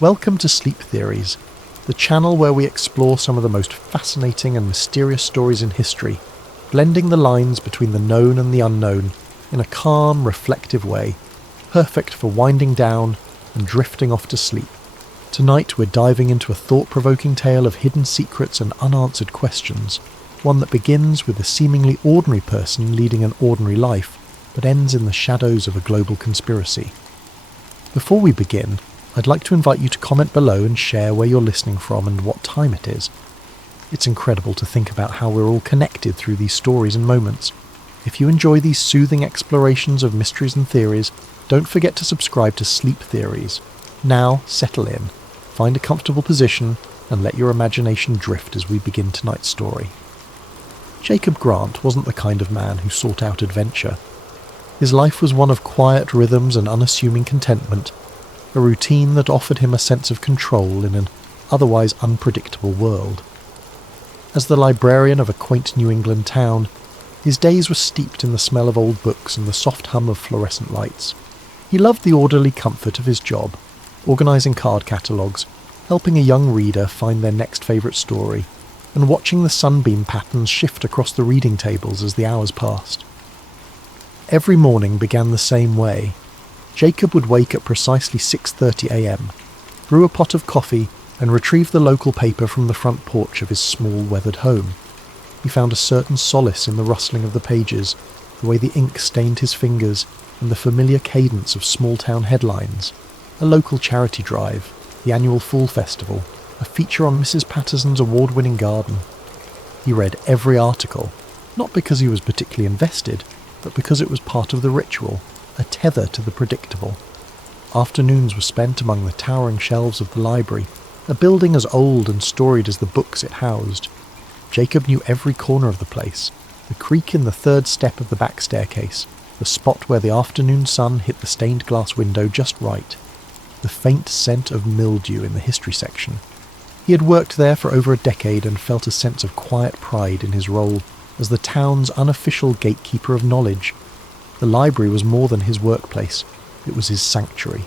Welcome to Sleep Theories, the channel where we explore some of the most fascinating and mysterious stories in history, blending the lines between the known and the unknown in a calm, reflective way, perfect for winding down and drifting off to sleep. Tonight we're diving into a thought-provoking tale of hidden secrets and unanswered questions, one that begins with a seemingly ordinary person leading an ordinary life, but ends in the shadows of a global conspiracy. Before we begin, I'd like to invite you to comment below and share where you're listening from and what time it is. It's incredible to think about how we're all connected through these stories and moments. If you enjoy these soothing explorations of mysteries and theories, don't forget to subscribe to Sleep Theories. Now, settle in, find a comfortable position, and let your imagination drift as we begin tonight's story. Jacob Grant wasn't the kind of man who sought out adventure. His life was one of quiet rhythms and unassuming contentment, a routine that offered him a sense of control in an otherwise unpredictable world. As the librarian of a quaint New England town, his days were steeped in the smell of old books and the soft hum of fluorescent lights. He loved the orderly comfort of his job, organising card catalogues, helping a young reader find their next favourite story, and watching the sunbeam patterns shift across the reading tables as the hours passed. Every morning began the same way. Jacob would wake at precisely 6:30 a.m, brew a pot of coffee, and retrieve the local paper from the front porch of his small, weathered home. He found a certain solace in the rustling of the pages, the way the ink stained his fingers, and the familiar cadence of small-town headlines. A local charity drive, the annual Fall Festival, a feature on Mrs. Patterson's award-winning garden. He read every article, not because he was particularly invested, but because it was part of the ritual, a tether to the predictable. Afternoons were spent among the towering shelves of the library, a building as old and storied as the books it housed. Jacob knew every corner of the place, the creak in the third step of the back staircase, the spot where the afternoon sun hit the stained glass window just right, the faint scent of mildew in the history section. He had worked there for over a decade and felt a sense of quiet pride in his role as the town's unofficial gatekeeper of knowledge. The library was more than his workplace, it was his sanctuary.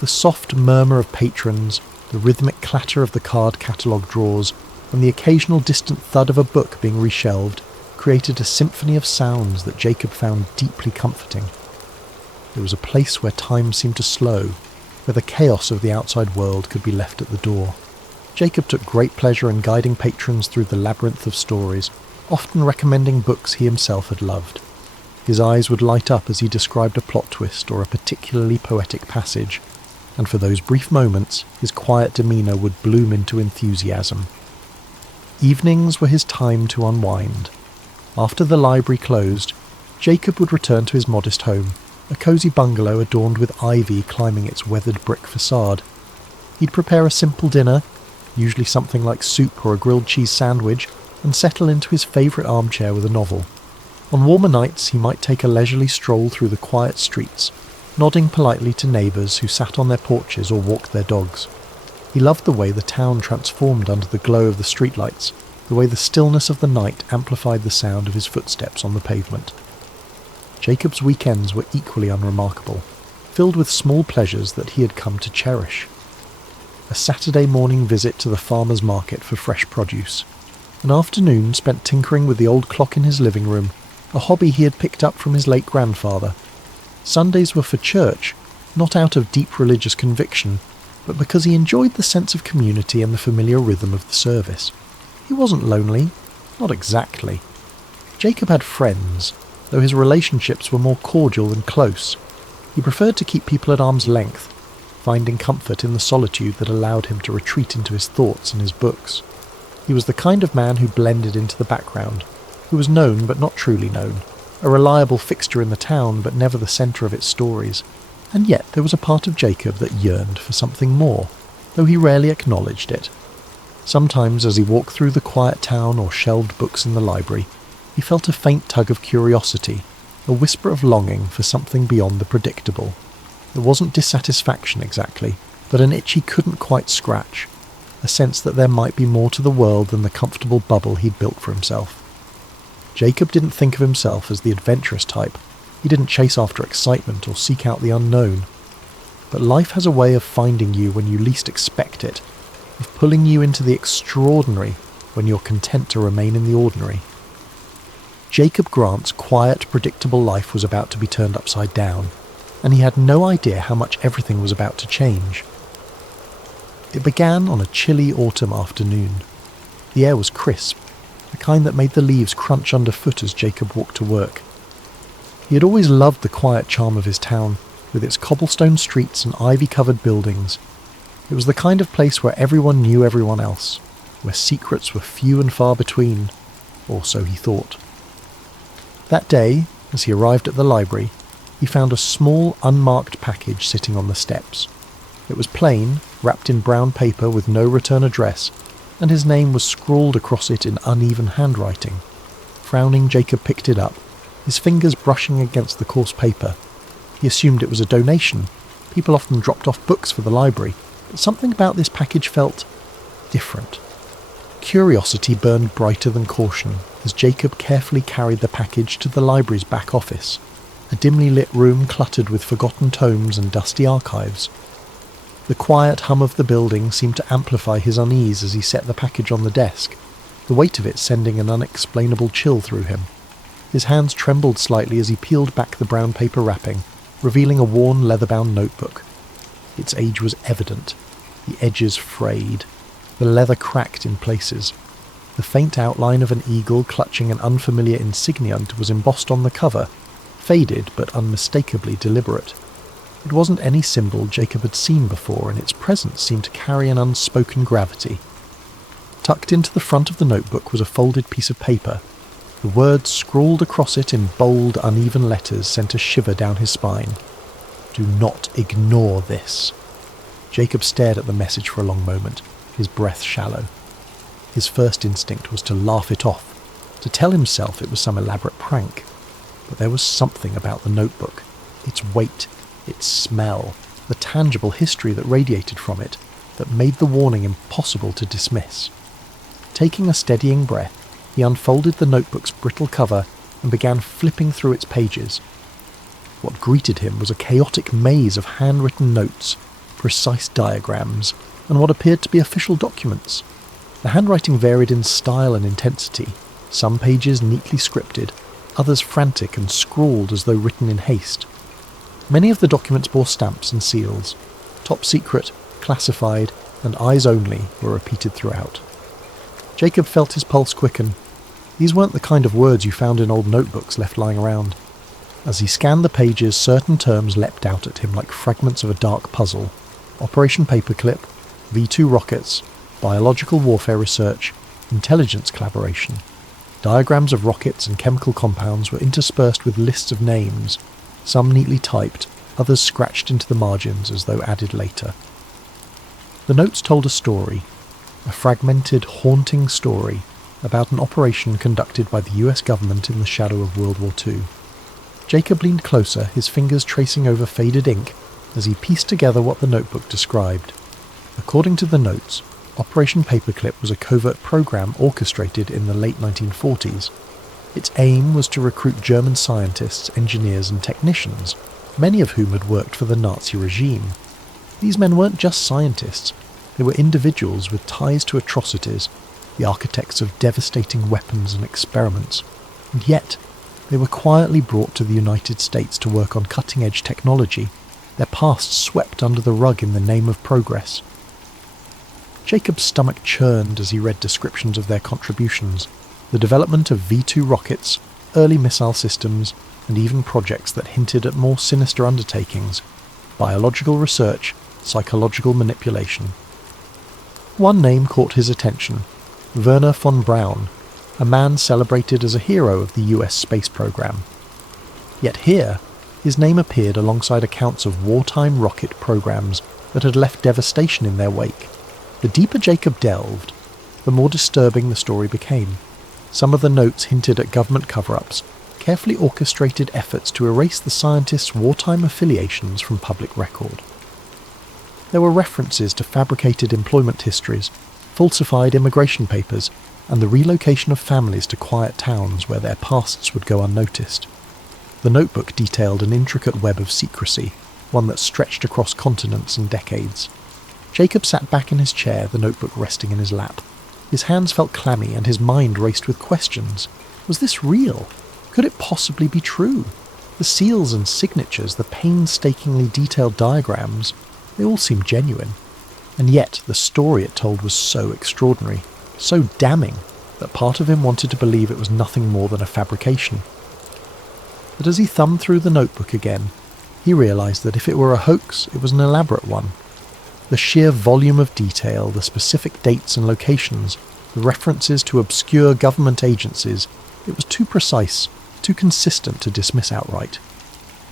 The soft murmur of patrons, the rhythmic clatter of the card catalogue drawers, and the occasional distant thud of a book being reshelved created a symphony of sounds that Jacob found deeply comforting. It was a place where time seemed to slow, where the chaos of the outside world could be left at the door. Jacob took great pleasure in guiding patrons through the labyrinth of stories, often recommending books he himself had loved. His eyes would light up as he described a plot twist or a particularly poetic passage, and for those brief moments his quiet demeanour would bloom into enthusiasm. Evenings were his time to unwind. After the library closed, Jacob would return to his modest home, a cosy bungalow adorned with ivy climbing its weathered brick facade. He'd prepare a simple dinner, usually something like soup or a grilled cheese sandwich, and settle into his favourite armchair with a novel. On warmer nights he might take a leisurely stroll through the quiet streets, nodding politely to neighbours who sat on their porches or walked their dogs. He loved the way the town transformed under the glow of the streetlights, the way the stillness of the night amplified the sound of his footsteps on the pavement. Jacob's weekends were equally unremarkable, filled with small pleasures that he had come to cherish. A Saturday morning visit to the farmer's market for fresh produce, an afternoon spent tinkering with the old clock in his living room, a hobby he had picked up from his late grandfather. Sundays were for church, not out of deep religious conviction, but because he enjoyed the sense of community and the familiar rhythm of the service. He wasn't lonely, not exactly. Jacob had friends, though his relationships were more cordial than close. He preferred to keep people at arm's length, finding comfort in the solitude that allowed him to retreat into his thoughts and his books. He was the kind of man who blended into the background, who was known but not truly known, a reliable fixture in the town but never the centre of its stories. And yet there was a part of Jacob that yearned for something more, though he rarely acknowledged it. Sometimes as he walked through the quiet town or shelved books in the library, he felt a faint tug of curiosity, a whisper of longing for something beyond the predictable. It wasn't dissatisfaction exactly, but an itch he couldn't quite scratch, a sense that there might be more to the world than the comfortable bubble he'd built for himself. Jacob didn't think of himself as the adventurous type. He didn't chase after excitement or seek out the unknown. But life has a way of finding you when you least expect it, of pulling you into the extraordinary when you're content to remain in the ordinary. Jacob Grant's quiet, predictable life was about to be turned upside down, and he had no idea how much everything was about to change. It began on a chilly autumn afternoon. The air was crisp, the kind that made the leaves crunch underfoot as Jacob walked to work. He had always loved the quiet charm of his town, with its cobblestone streets and ivy-covered buildings. It was the kind of place where everyone knew everyone else, where secrets were few and far between, or so he thought. That day, as he arrived at the library, he found a small, unmarked package sitting on the steps. It was plain, wrapped in brown paper with no return address, and his name was scrawled across it in uneven handwriting. Frowning, Jacob picked it up, his fingers brushing against the coarse paper. He assumed it was a donation. People often dropped off books for the library, but something about this package felt different. Curiosity burned brighter than caution as Jacob carefully carried the package to the library's back office, a dimly lit room cluttered with forgotten tomes and dusty archives. The quiet hum of the building seemed to amplify his unease as he set the package on the desk, the weight of it sending an unexplainable chill through him. His hands trembled slightly as he peeled back the brown paper wrapping, revealing a worn leather-bound notebook. Its age was evident, the edges frayed, the leather cracked in places. The faint outline of an eagle clutching an unfamiliar insignia was embossed on the cover, faded but unmistakably deliberate. It wasn't any symbol Jacob had seen before, and its presence seemed to carry an unspoken gravity. Tucked into the front of the notebook was a folded piece of paper. The words scrawled across it in bold, uneven letters sent a shiver down his spine. "Do not ignore this." Jacob stared at the message for a long moment, his breath shallow. His first instinct was to laugh it off, to tell himself it was some elaborate prank. But there was something about the notebook, its weight, its smell, the tangible history that radiated from it, that made the warning impossible to dismiss. Taking a steadying breath, he unfolded the notebook's brittle cover and began flipping through its pages. What greeted him was a chaotic maze of handwritten notes, precise diagrams, and what appeared to be official documents. The handwriting varied in style and intensity, some pages neatly scripted, others frantic and scrawled as though written in haste. Many of the documents bore stamps and seals. Top secret, classified, and eyes only were repeated throughout. Jacob felt his pulse quicken. These weren't the kind of words you found in old notebooks left lying around. As he scanned the pages, certain terms leapt out at him like fragments of a dark puzzle. Operation Paperclip, V2 rockets, biological warfare research, intelligence collaboration. Diagrams of rockets and chemical compounds were interspersed with lists of names, some neatly typed, others scratched into the margins as though added later. The notes told a story, a fragmented, haunting story about an operation conducted by the US government in the shadow of World War II. Jacob leaned closer, his fingers tracing over faded ink as he pieced together what the notebook described. According to the notes, Operation Paperclip was a covert program orchestrated in the late 1940s. Its aim was to recruit German scientists, engineers and technicians, many of whom had worked for the Nazi regime. These men weren't just scientists, they were individuals with ties to atrocities, the architects of devastating weapons and experiments, and yet they were quietly brought to the United States to work on cutting-edge technology, their pasts swept under the rug in the name of progress. Jacob's stomach churned as he read descriptions of their contributions, the development of V2 rockets, early missile systems, and even projects that hinted at more sinister undertakings, biological research, psychological manipulation. One name caught his attention, Werner von Braun, a man celebrated as a hero of the US space program. Yet here, his name appeared alongside accounts of wartime rocket programs that had left devastation in their wake. The deeper Jacob delved, the more disturbing the story became. Some of the notes hinted at government cover-ups, carefully orchestrated efforts to erase the scientists' wartime affiliations from public record. There were references to fabricated employment histories, falsified immigration papers, and the relocation of families to quiet towns where their pasts would go unnoticed. The notebook detailed an intricate web of secrecy, one that stretched across continents and decades. Jacob sat back in his chair, the notebook resting in his lap. His hands felt clammy and his mind raced with questions. Was this real? Could it possibly be true? The seals and signatures, the painstakingly detailed diagrams, they all seemed genuine. And yet the story it told was so extraordinary, so damning, that part of him wanted to believe it was nothing more than a fabrication. But as he thumbed through the notebook again, he realised that if it were a hoax, it was an elaborate one. The sheer volume of detail, the specific dates and locations, the references to obscure government agencies, it was too precise, too consistent to dismiss outright.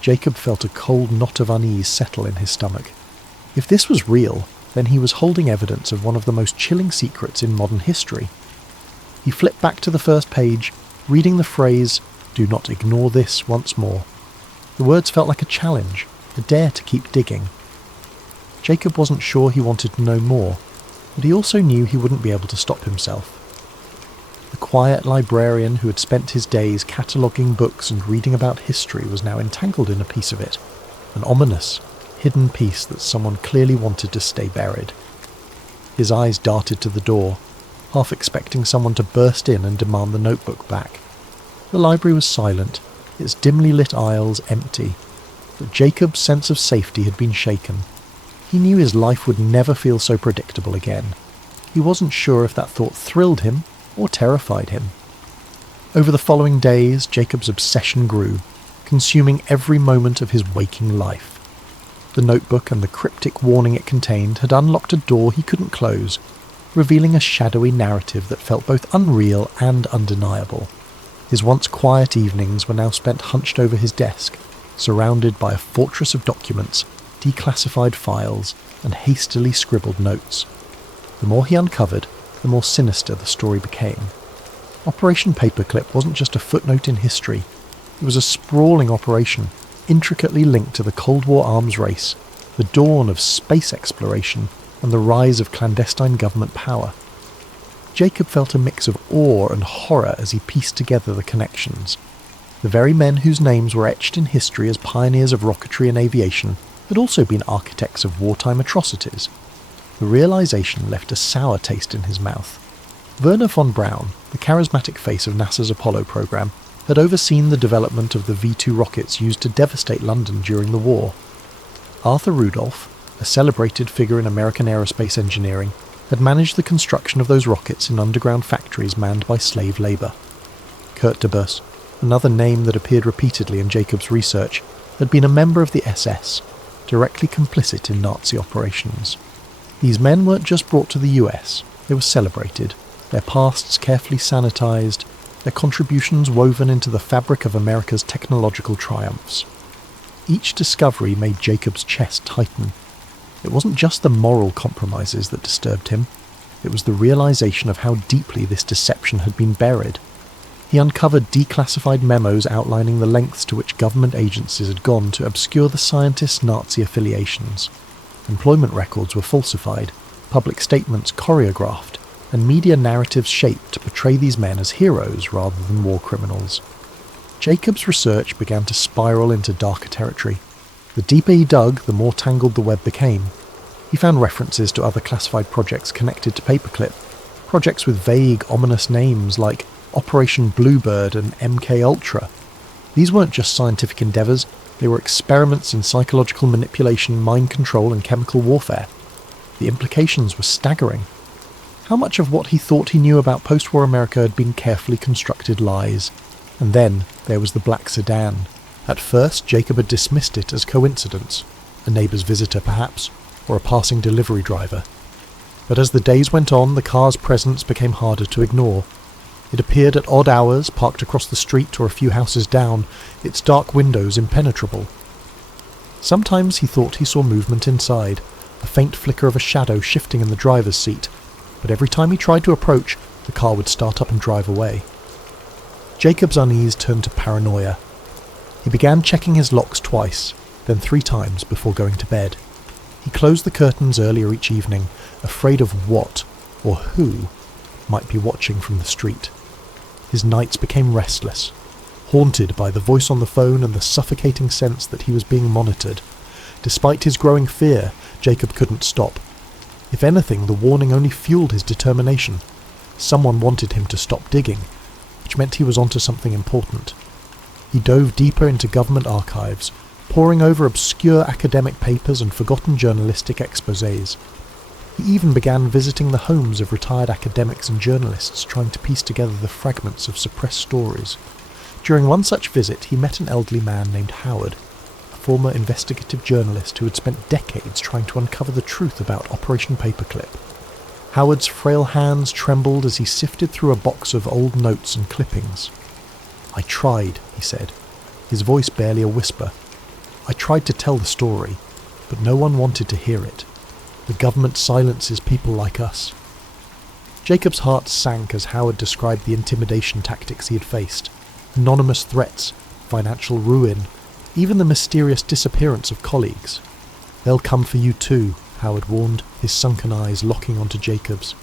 Jacob felt a cold knot of unease settle in his stomach. If this was real, then he was holding evidence of one of the most chilling secrets in modern history. He flipped back to the first page, reading the phrase, "Do not ignore this," once more. The words felt like a challenge, a dare to keep digging. Jacob wasn't sure he wanted to know more, but he also knew he wouldn't be able to stop himself. The quiet librarian who had spent his days cataloguing books and reading about history was now entangled in a piece of it, an ominous, hidden piece that someone clearly wanted to stay buried. His eyes darted to the door, half expecting someone to burst in and demand the notebook back. The library was silent, its dimly lit aisles empty, but Jacob's sense of safety had been shaken. He knew his life would never feel so predictable again. He wasn't sure if that thought thrilled him or terrified him. Over the following days, Jacob's obsession grew, consuming every moment of his waking life. The notebook and the cryptic warning it contained had unlocked a door he couldn't close, revealing a shadowy narrative that felt both unreal and undeniable. His once quiet evenings were now spent hunched over his desk, surrounded by a fortress of documents, declassified files, and hastily scribbled notes. The more he uncovered, the more sinister the story became. Operation Paperclip wasn't just a footnote in history. It was a sprawling operation, intricately linked to the Cold War arms race, the dawn of space exploration, and the rise of clandestine government power. Jacob felt a mix of awe and horror as he pieced together the connections. The very men whose names were etched in history as pioneers of rocketry and aviation had also been architects of wartime atrocities. The realization left a sour taste in his mouth. Werner von Braun, the charismatic face of NASA's Apollo program, had overseen the development of the V-2 rockets used to devastate London during the war. Arthur Rudolph, a celebrated figure in American aerospace engineering, had managed the construction of those rockets in underground factories manned by slave labour. Kurt de Bus, another name that appeared repeatedly in Jacob's research, had been a member of the SS, directly complicit in Nazi operations. These men weren't just brought to the US, they were celebrated, their pasts carefully sanitised, their contributions woven into the fabric of America's technological triumphs. Each discovery made Jacob's chest tighten. It wasn't just the moral compromises that disturbed him, it was the realisation of how deeply this deception had been buried. He uncovered declassified memos outlining the lengths to which government agencies had gone to obscure the scientists' Nazi affiliations. Employment records were falsified, public statements choreographed, and media narratives shaped to portray these men as heroes rather than war criminals. Jacob's research began to spiral into darker territory. The deeper he dug, the more tangled the web became. He found references to other classified projects connected to Paperclip, projects with vague, ominous names like Operation Bluebird and MK Ultra. These weren't just scientific endeavours, they were experiments in psychological manipulation, mind control and chemical warfare. The implications were staggering. How much of what he thought he knew about post-war America had been carefully constructed lies? And then there was the black sedan. At first, Jacob had dismissed it as coincidence, a neighbour's visitor perhaps, or a passing delivery driver. But as the days went on, the car's presence became harder to ignore. It appeared at odd hours, parked across the street or a few houses down, its dark windows impenetrable. Sometimes he thought he saw movement inside, a faint flicker of a shadow shifting in the driver's seat, but every time he tried to approach, the car would start up and drive away. Jacob's unease turned to paranoia. He began checking his locks twice, then 3 times before going to bed. He closed the curtains earlier each evening, afraid of what, or who, might be watching from the street. His nights became restless, haunted by the voice on the phone and the suffocating sense that he was being monitored. Despite his growing fear, Jacob couldn't stop. If anything, the warning only fueled his determination. Someone wanted him to stop digging, which meant he was onto something important. He dove deeper into government archives, poring over obscure academic papers and forgotten journalistic exposés. He even began visiting the homes of retired academics and journalists, trying to piece together the fragments of suppressed stories. During one such visit, he met an elderly man named Howard, a former investigative journalist who had spent decades trying to uncover the truth about Operation Paperclip. Howard's frail hands trembled as he sifted through a box of old notes and clippings. "I tried," he said, his voice barely a whisper. "I tried to tell the story, but no one wanted to hear it. The government silences people like us." Jacob's heart sank as Howard described the intimidation tactics he had faced. Anonymous threats, financial ruin, even the mysterious disappearance of colleagues. "They'll come for you too," Howard warned, his sunken eyes locking onto Jacob's.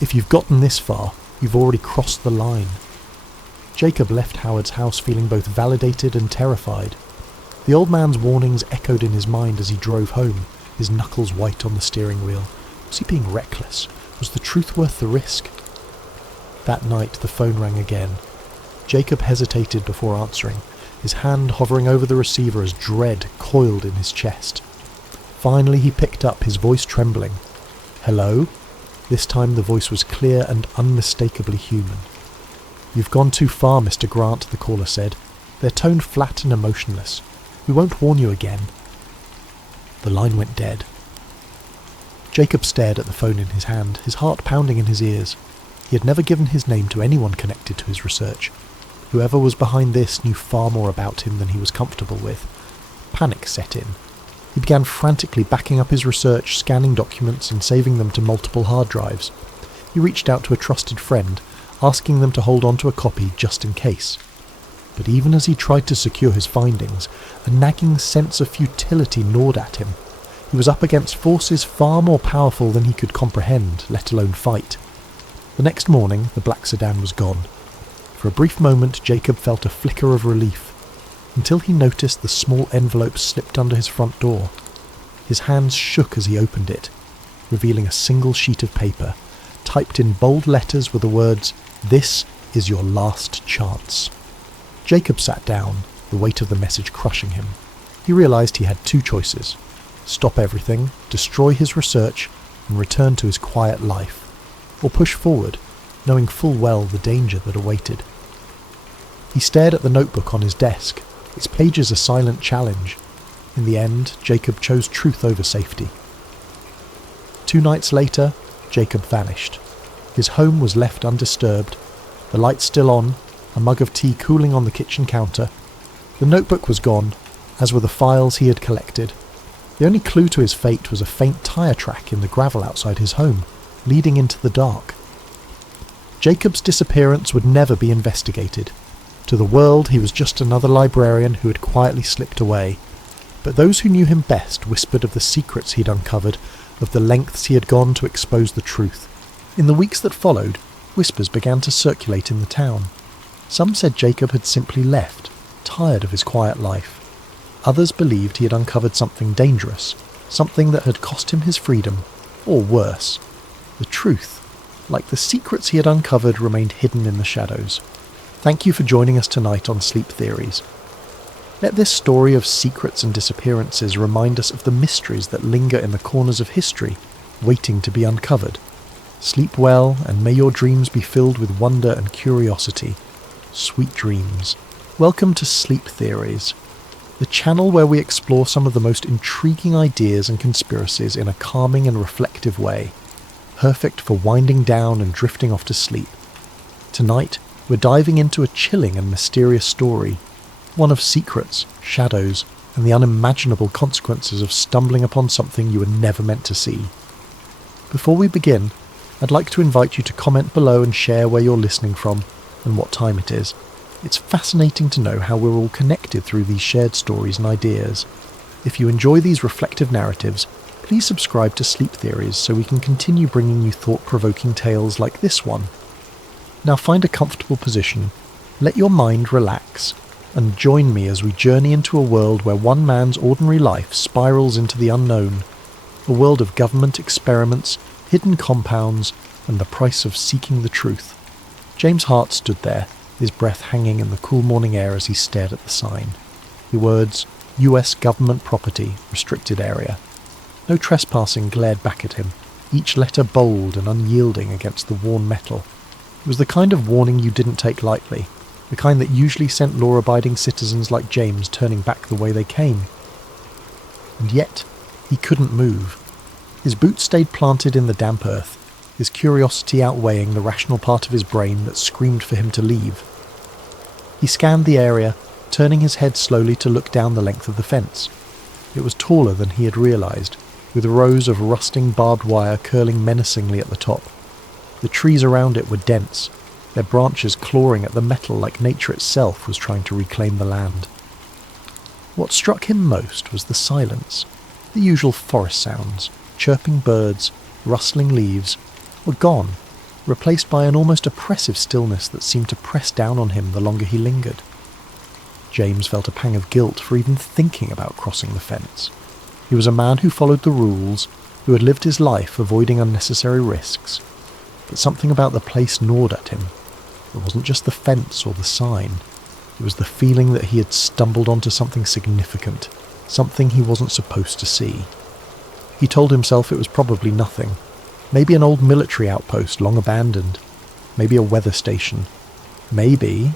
"If you've gotten this far, you've already crossed the line." Jacob left Howard's house feeling both validated and terrified. The old man's warnings echoed in his mind as he drove home, his knuckles white on the steering wheel. Was he being reckless? Was the truth worth the risk? That night the phone rang again. Jacob hesitated before answering, his hand hovering over the receiver as dread coiled in his chest. Finally he picked up, his voice trembling. "Hello?" This time the voice was clear and unmistakably human. "You've gone too far, Mr. Grant," the caller said, their tone flat and emotionless. "We won't warn you again." The line went dead. Jacob stared at the phone in his hand, his heart pounding in his ears. He had never given his name to anyone connected to his research. Whoever was behind this knew far more about him than he was comfortable with. Panic set in. He began frantically backing up his research, scanning documents and saving them to multiple hard drives. He reached out to a trusted friend, asking them to hold on to a copy just in case. But even as he tried to secure his findings, a nagging sense of futility gnawed at him. He was up against forces far more powerful than he could comprehend, let alone fight. The next morning, the black sedan was gone. For a brief moment, Jacob felt a flicker of relief, until he noticed the small envelope slipped under his front door. His hands shook as he opened it, revealing a single sheet of paper. Typed in bold letters were the words, "This is your last chance." Jacob sat down, the weight of the message crushing him. He realized he had two choices: stop everything, destroy his research, and return to his quiet life, or push forward, knowing full well the danger that awaited. He stared at the notebook on his desk, its pages a silent challenge. In the end, Jacob chose truth over safety. 2 nights later, Jacob vanished. His home was left undisturbed, the lights still on, a mug of tea cooling on the kitchen counter. The notebook was gone, as were the files he had collected. The only clue to his fate was a faint tyre track in the gravel outside his home, leading into the dark. Jacob's disappearance would never be investigated. To the world, he was just another librarian who had quietly slipped away. But those who knew him best whispered of the secrets he'd uncovered, of the lengths he had gone to expose the truth. In the weeks that followed, whispers began to circulate in the town. Some said Jacob had simply left, tired of his quiet life. Others believed he had uncovered something dangerous, something that had cost him his freedom, or worse. The truth, like the secrets he had uncovered, remained hidden in the shadows. Thank you for joining us tonight on Sleep Theories. Let this story of secrets and disappearances remind us of the mysteries that linger in the corners of history, waiting to be uncovered. Sleep well, and may your dreams be filled with wonder and curiosity. Sweet dreams. Welcome to Sleep Theories, the channel where we explore some of the most intriguing ideas and conspiracies in a calming and reflective way, perfect for winding down and drifting off to sleep. Tonight, we're diving into a chilling and mysterious story, one of secrets, shadows, and the unimaginable consequences of stumbling upon something you were never meant to see. Before we begin, I'd like to invite you to comment below and share where you're listening from and what time it is. It's fascinating to know how we're all connected through these shared stories and ideas. If you enjoy these reflective narratives, please subscribe to Sleep Theories so we can continue bringing you thought-provoking tales like this one. Now find a comfortable position, let your mind relax, and join me as we journey into a world where one man's ordinary life spirals into the unknown, a world of government experiments, hidden compounds, and the price of seeking the truth. James Hart stood there, his breath hanging in the cool morning air as he stared at the sign. The words, US Government Property, Restricted Area. No trespassing glared back at him, each letter bold and unyielding against the worn metal. It was the kind of warning you didn't take lightly, the kind that usually sent law-abiding citizens like James turning back the way they came. And yet, he couldn't move. His boots stayed planted in the damp earth, his curiosity outweighing the rational part of his brain that screamed for him to leave. He scanned the area, turning his head slowly to look down the length of the fence. It was taller than he had realised, with rows of rusting barbed wire curling menacingly at the top. The trees around it were dense, their branches clawing at the metal like nature itself was trying to reclaim the land. What struck him most was the silence. The usual forest sounds, chirping birds, rustling leaves, were gone, replaced by an almost oppressive stillness that seemed to press down on him the longer he lingered. James felt a pang of guilt for even thinking about crossing the fence. He was a man who followed the rules, who had lived his life avoiding unnecessary risks. But something about the place gnawed at him. It wasn't just the fence or the sign. It was the feeling that he had stumbled onto something significant, something he wasn't supposed to see. He told himself it was probably nothing. Maybe an old military outpost long abandoned. Maybe a weather station. Maybe...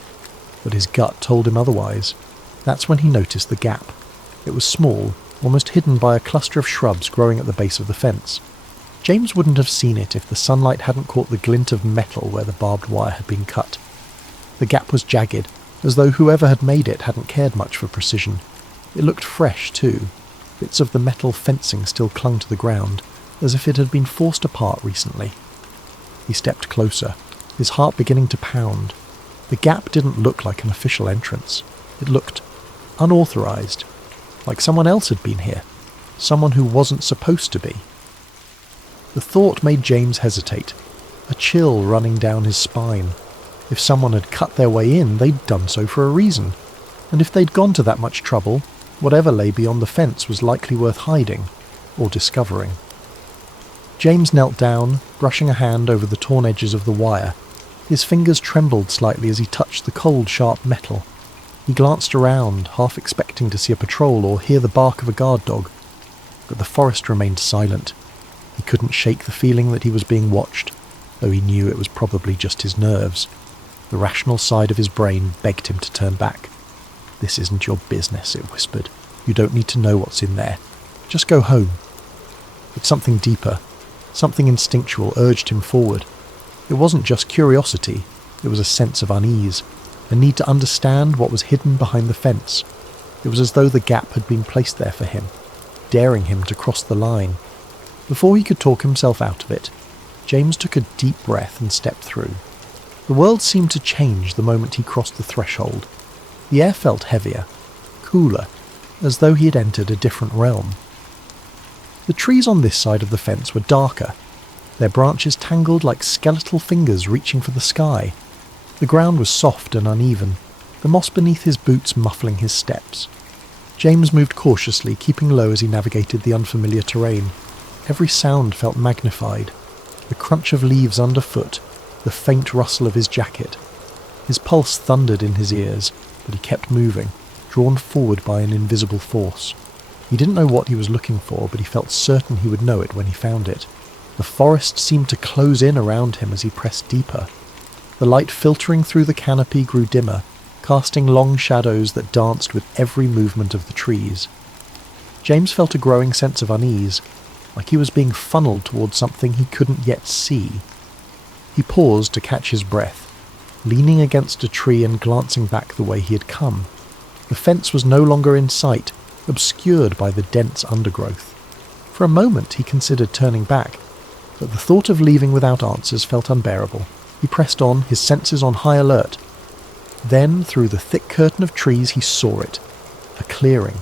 But his gut told him otherwise. That's when he noticed the gap. It was small, almost hidden by a cluster of shrubs growing at the base of the fence. James wouldn't have seen it if the sunlight hadn't caught the glint of metal where the barbed wire had been cut. The gap was jagged, as though whoever had made it hadn't cared much for precision. It looked fresh, too. Bits of the metal fencing still clung to the ground, as if it had been forced apart recently. He stepped closer, his heart beginning to pound. The gap didn't look like an official entrance. It looked unauthorized, like someone else had been here, someone who wasn't supposed to be. The thought made James hesitate, a chill running down his spine. If someone had cut their way in, they'd done so for a reason, and if they'd gone to that much trouble, whatever lay beyond the fence was likely worth hiding, or discovering. James knelt down, brushing a hand over the torn edges of the wire. His fingers trembled slightly as he touched the cold, sharp metal. He glanced around, half expecting to see a patrol or hear the bark of a guard dog. But the forest remained silent. He couldn't shake the feeling that he was being watched, though he knew it was probably just his nerves. The rational side of his brain begged him to turn back. "This isn't your business," it whispered. "You don't need to know what's in there. Just go home." But something deeper, something instinctual urged him forward. It wasn't just curiosity, it was a sense of unease, a need to understand what was hidden behind the fence. It was as though the gap had been placed there for him, daring him to cross the line. Before he could talk himself out of it, James took a deep breath and stepped through. The world seemed to change the moment he crossed the threshold. The air felt heavier, cooler, as though he had entered a different realm. The trees on this side of the fence were darker, their branches tangled like skeletal fingers reaching for the sky. The ground was soft and uneven, the moss beneath his boots muffling his steps. James moved cautiously, keeping low as he navigated the unfamiliar terrain. Every sound felt magnified. The crunch of leaves underfoot, the faint rustle of his jacket. His pulse thundered in his ears, but he kept moving, drawn forward by an invisible force. He didn't know what he was looking for, but he felt certain he would know it when he found it. The forest seemed to close in around him as he pressed deeper. The light filtering through the canopy grew dimmer, casting long shadows that danced with every movement of the trees. James felt a growing sense of unease, like he was being funneled towards something he couldn't yet see. He paused to catch his breath, leaning against a tree and glancing back the way he had come. The fence was no longer in sight, obscured by the dense undergrowth. For a moment he considered turning back, but the thought of leaving without answers felt unbearable. He pressed on, his senses on high alert. Then, through the thick curtain of trees, he saw it. A clearing.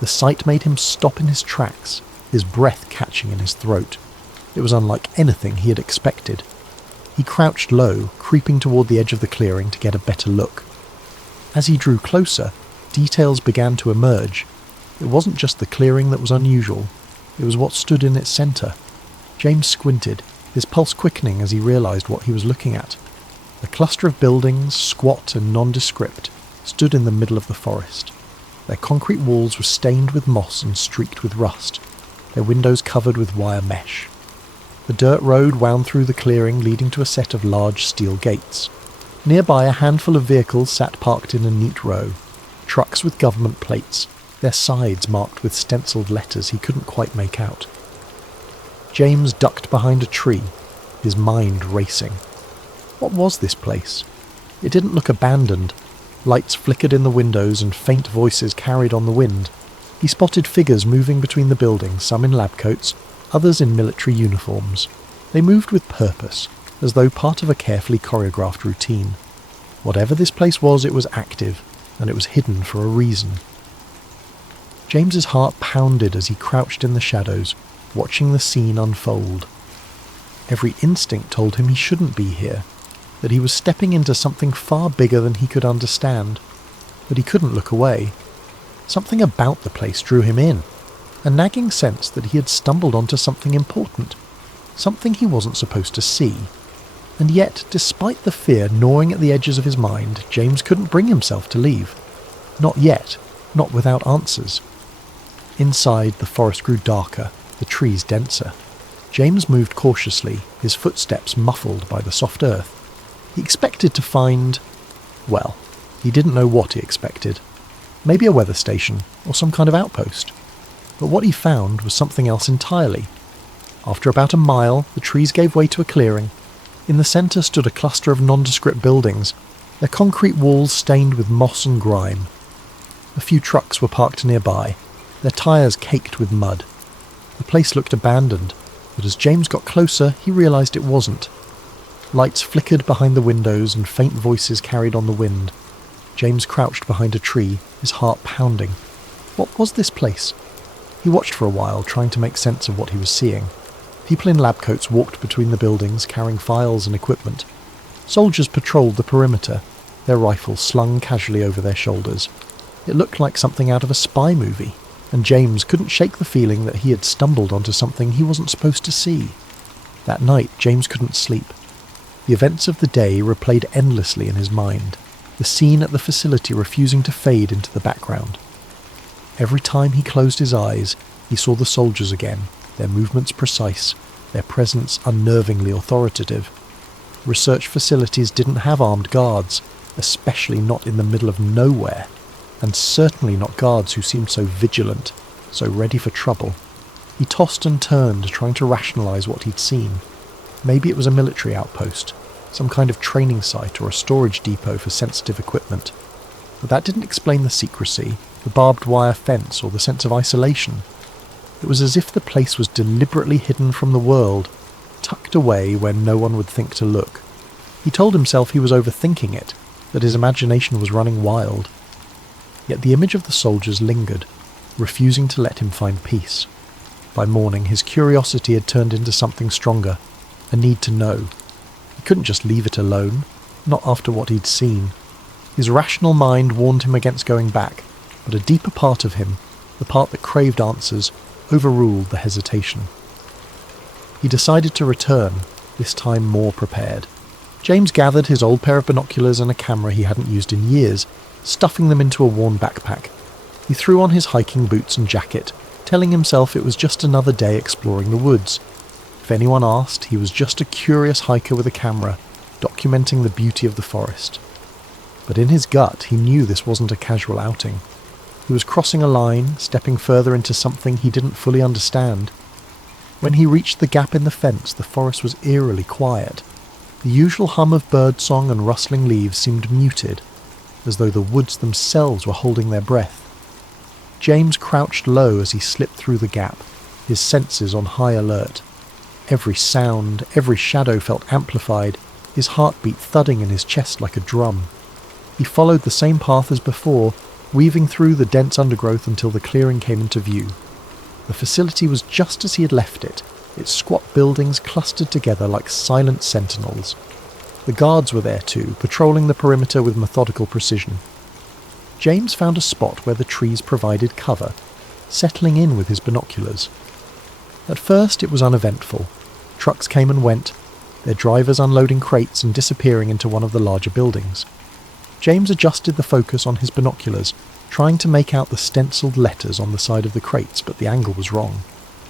The sight made him stop in his tracks, his breath catching in his throat. It was unlike anything he had expected. He crouched low, creeping toward the edge of the clearing to get a better look. As he drew closer, details began to emerge. It wasn't just the clearing that was unusual, it was what stood in its centre. James squinted, his pulse quickening as he realised what he was looking at. A cluster of buildings, squat and nondescript, stood in the middle of the forest. Their concrete walls were stained with moss and streaked with rust, their windows covered with wire mesh. The dirt road wound through the clearing, leading to a set of large steel gates. Nearby, a handful of vehicles sat parked in a neat row, trucks with government plates, their sides marked with stenciled letters he couldn't quite make out. James ducked behind a tree, his mind racing. What was this place? It didn't look abandoned. Lights flickered in the windows and faint voices carried on the wind. He spotted figures moving between the buildings, some in lab coats, others in military uniforms. They moved with purpose, as though part of a carefully choreographed routine. Whatever this place was, it was active, and it was hidden for a reason. James's heart pounded as he crouched in the shadows, watching the scene unfold. Every instinct told him he shouldn't be here, that he was stepping into something far bigger than he could understand, but he couldn't look away. Something about the place drew him in, a nagging sense that he had stumbled onto something important, something he wasn't supposed to see. And yet, despite the fear gnawing at the edges of his mind, James couldn't bring himself to leave. Not yet, not without answers. Inside, the forest grew darker, the trees denser. James moved cautiously, his footsteps muffled by the soft earth. He expected to find... well, he didn't know what he expected. Maybe a weather station, or some kind of outpost. But what he found was something else entirely. After about a mile, the trees gave way to a clearing. In the centre stood a cluster of nondescript buildings, their concrete walls stained with moss and grime. A few trucks were parked nearby, their tyres caked with mud. The place looked abandoned, but as James got closer, he realised it wasn't. Lights flickered behind the windows and faint voices carried on the wind. James crouched behind a tree, his heart pounding. What was this place? He watched for a while, trying to make sense of what he was seeing. People in lab coats walked between the buildings, carrying files and equipment. Soldiers patrolled the perimeter, their rifles slung casually over their shoulders. It looked like something out of a spy movie, and James couldn't shake the feeling that he had stumbled onto something he wasn't supposed to see. That night, James couldn't sleep. The events of the day replayed endlessly in his mind, the scene at the facility refusing to fade into the background. Every time he closed his eyes, he saw the soldiers again, their movements precise, their presence unnervingly authoritative. Research facilities didn't have armed guards, especially not in the middle of nowhere, and certainly not guards who seemed so vigilant, so ready for trouble. He tossed and turned, trying to rationalise what he'd seen. Maybe it was a military outpost, some kind of training site or a storage depot for sensitive equipment. But that didn't explain the secrecy, the barbed wire fence, or the sense of isolation. It was as if the place was deliberately hidden from the world, tucked away where no one would think to look. He told himself he was overthinking it, that his imagination was running wild. Yet the image of the soldiers lingered, refusing to let him find peace. By morning, his curiosity had turned into something stronger, a need to know. He couldn't just leave it alone, not after what he'd seen. His rational mind warned him against going back, but a deeper part of him, the part that craved answers, overruled the hesitation. He decided to return, this time more prepared. James gathered his old pair of binoculars and a camera he hadn't used in years, stuffing them into a worn backpack. He threw on his hiking boots and jacket, telling himself it was just another day exploring the woods. If anyone asked, he was just a curious hiker with a camera, documenting the beauty of the forest. But in his gut, he knew this wasn't a casual outing. He was crossing a line, stepping further into something he didn't fully understand. When he reached the gap in the fence, the forest was eerily quiet. The usual hum of birdsong and rustling leaves seemed muted, as though the woods themselves were holding their breath. James crouched low as he slipped through the gap, his senses on high alert. Every sound, every shadow felt amplified, his heartbeat thudding in his chest like a drum. He followed the same path as before, weaving through the dense undergrowth until the clearing came into view. The facility was just as he had left it, its squat buildings clustered together like silent sentinels. The guards were there too, patrolling the perimeter with methodical precision. James found a spot where the trees provided cover, settling in with his binoculars. At first it was uneventful. Trucks came and went, their drivers unloading crates and disappearing into one of the larger buildings. James adjusted the focus on his binoculars, trying to make out the stenciled letters on the side of the crates, but the angle was wrong.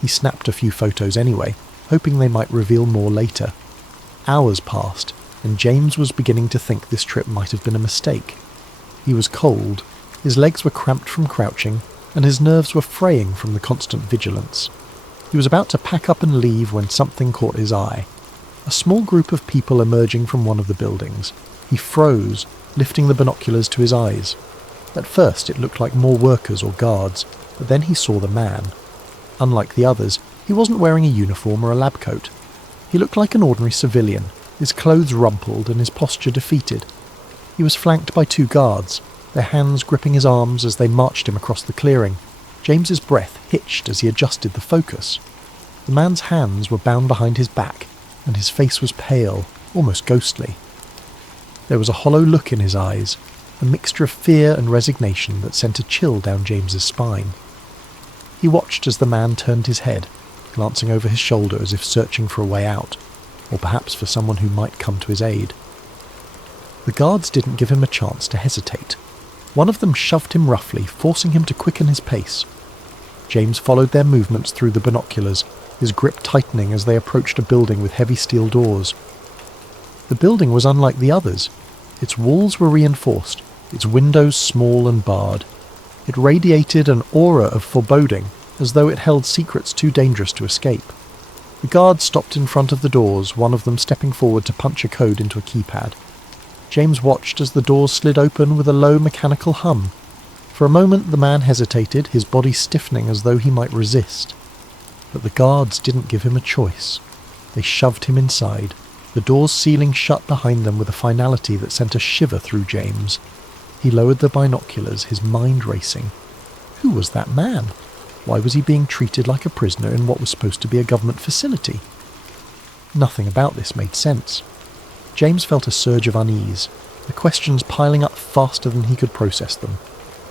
He snapped a few photos anyway, hoping they might reveal more later. Hours passed, and James was beginning to think this trip might have been a mistake. He was cold, his legs were cramped from crouching, and his nerves were fraying from the constant vigilance. He was about to pack up and leave when something caught his eye. A small group of people emerging from one of the buildings. He froze, lifting the binoculars to his eyes. At first it looked like more workers or guards, but then he saw the man. Unlike the others, he wasn't wearing a uniform or a lab coat. He looked like an ordinary civilian, his clothes rumpled and his posture defeated. He was flanked by 2 guards, their hands gripping his arms as they marched him across the clearing. James's breath hitched as he adjusted the focus. The man's hands were bound behind his back, and his face was pale, almost ghostly. There was a hollow look in his eyes, a mixture of fear and resignation that sent a chill down James's spine. He watched as the man turned his head, glancing over his shoulder as if searching for a way out, or perhaps for someone who might come to his aid. The guards didn't give him a chance to hesitate. One of them shoved him roughly, forcing him to quicken his pace. James followed their movements through the binoculars, his grip tightening as they approached a building with heavy steel doors. The building was unlike the others. Its walls were reinforced, its windows small and barred. It radiated an aura of foreboding, as though it held secrets too dangerous to escape. The guards stopped in front of the doors, one of them stepping forward to punch a code into a keypad. James watched as the doors slid open with a low mechanical hum. For a moment the man hesitated, his body stiffening as though he might resist. But the guards didn't give him a choice. They shoved him inside, the doors sealing shut behind them with a finality that sent a shiver through James. He lowered the binoculars, his mind racing. Who was that man? Why was he being treated like a prisoner in what was supposed to be a government facility? Nothing about this made sense. James felt a surge of unease, the questions piling up faster than he could process them.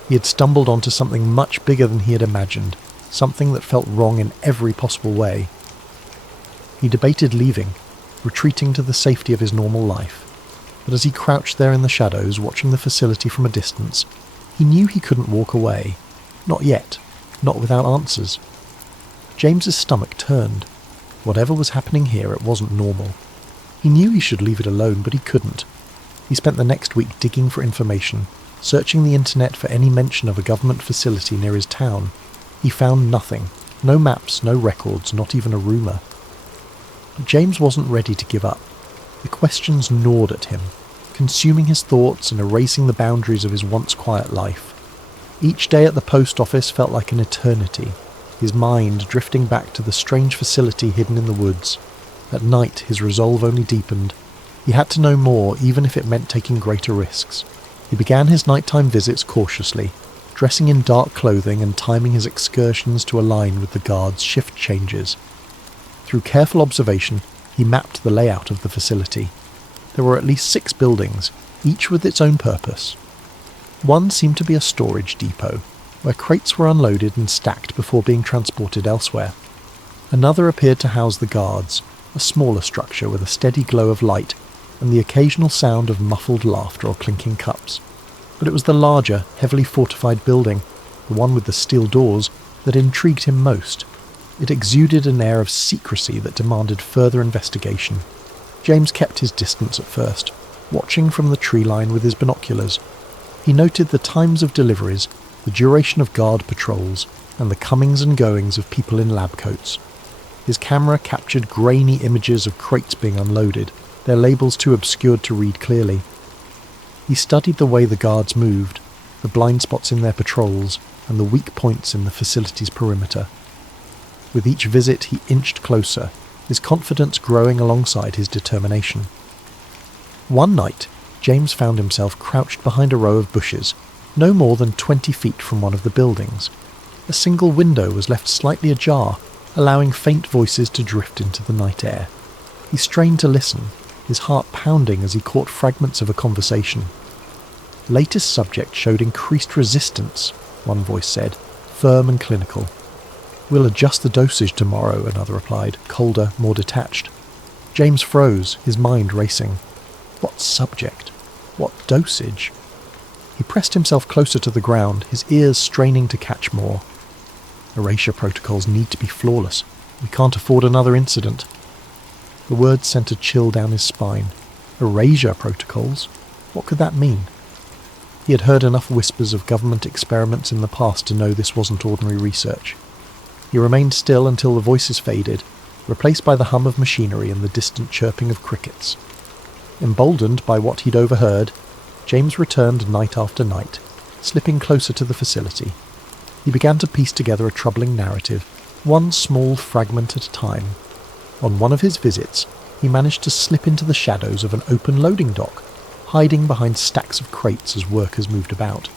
He had stumbled onto something much bigger than he had imagined, something that felt wrong in every possible way. He debated leaving, retreating to the safety of his normal life. But as he crouched there in the shadows, watching the facility from a distance, he knew he couldn't walk away. Not yet. Not without answers. James's stomach turned. Whatever was happening here, it wasn't normal. He knew he should leave it alone, but he couldn't. He spent the next week digging for information, searching the internet for any mention of a government facility near his town. He found nothing. No maps, no records, not even a rumour. But James wasn't ready to give up. The questions gnawed at him, consuming his thoughts and erasing the boundaries of his once quiet life. Each day at the post office felt like an eternity, his mind drifting back to the strange facility hidden in the woods. At night, his resolve only deepened. He had to know more, even if it meant taking greater risks. He began his nighttime visits cautiously, dressing in dark clothing and timing his excursions to align with the guards' shift changes. Through careful observation, he mapped the layout of the facility. There were at least 6 buildings, each with its own purpose. One seemed to be a storage depot, where crates were unloaded and stacked before being transported elsewhere. Another appeared to house the guards, a smaller structure with a steady glow of light and the occasional sound of muffled laughter or clinking cups. But it was the larger, heavily fortified building, the one with the steel doors, that intrigued him most. It exuded an air of secrecy that demanded further investigation. James kept his distance at first, watching from the tree line with his binoculars. He noted the times of deliveries, the duration of guard patrols, and the comings and goings of people in lab coats. His camera captured grainy images of crates being unloaded, their labels too obscured to read clearly. He studied the way the guards moved, the blind spots in their patrols, and the weak points in the facility's perimeter. With each visit he inched closer, his confidence growing alongside his determination. One night, James found himself crouched behind a row of bushes, no more than 20 feet from one of the buildings. A single window was left slightly ajar, allowing faint voices to drift into the night air. He strained to listen, his heart pounding as he caught fragments of a conversation. Latest subject showed increased resistance, one voice said, firm and clinical. We'll adjust the dosage tomorrow, another replied, colder, more detached. James froze, his mind racing. What subject? What dosage? He pressed himself closer to the ground, his ears straining to catch more. Erasure protocols need to be flawless. We can't afford another incident. The words sent a chill down his spine. Erasure protocols? What could that mean? He had heard enough whispers of government experiments in the past to know this wasn't ordinary research. He remained still until the voices faded, replaced by the hum of machinery and the distant chirping of crickets. Emboldened by what he'd overheard, James returned night after night, slipping closer to the facility. He began to piece together a troubling narrative, one small fragment at a time. On one of his visits, he managed to slip into the shadows of an open loading dock, hiding behind stacks of crates as workers moved about.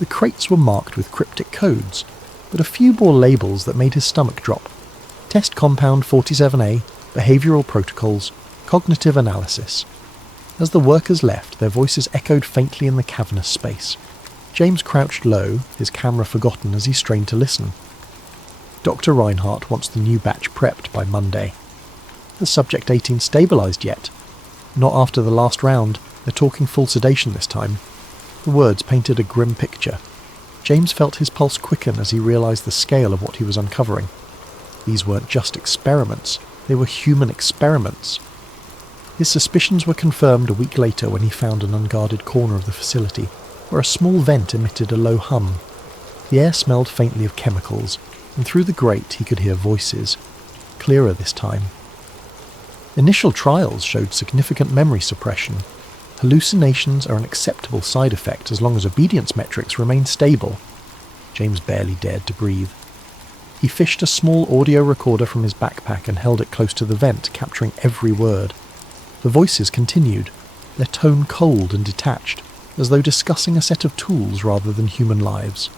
The crates were marked with cryptic codes, but a few bore labels that made his stomach drop. Test Compound 47A, Behavioral Protocols, Cognitive Analysis. As the workers left, their voices echoed faintly in the cavernous space. James crouched low, his camera forgotten as he strained to listen. Dr. Reinhardt wants the new batch prepped by Monday. Has Subject 18 stabilised yet? Not after the last round. They're talking full sedation this time. The words painted a grim picture. James felt his pulse quicken as he realised the scale of what he was uncovering. These weren't just experiments. They were human experiments. His suspicions were confirmed a week later when he found an unguarded corner of the facility, where a small vent emitted a low hum. The air smelled faintly of chemicals, and through the grate he could hear voices, clearer this time. Initial trials showed significant memory suppression. Hallucinations are an acceptable side effect as long as obedience metrics remain stable. James barely dared to breathe. He fished a small audio recorder from his backpack and held it close to the vent, capturing every word. The voices continued, their tone cold and detached, as though discussing a set of tools rather than human lives.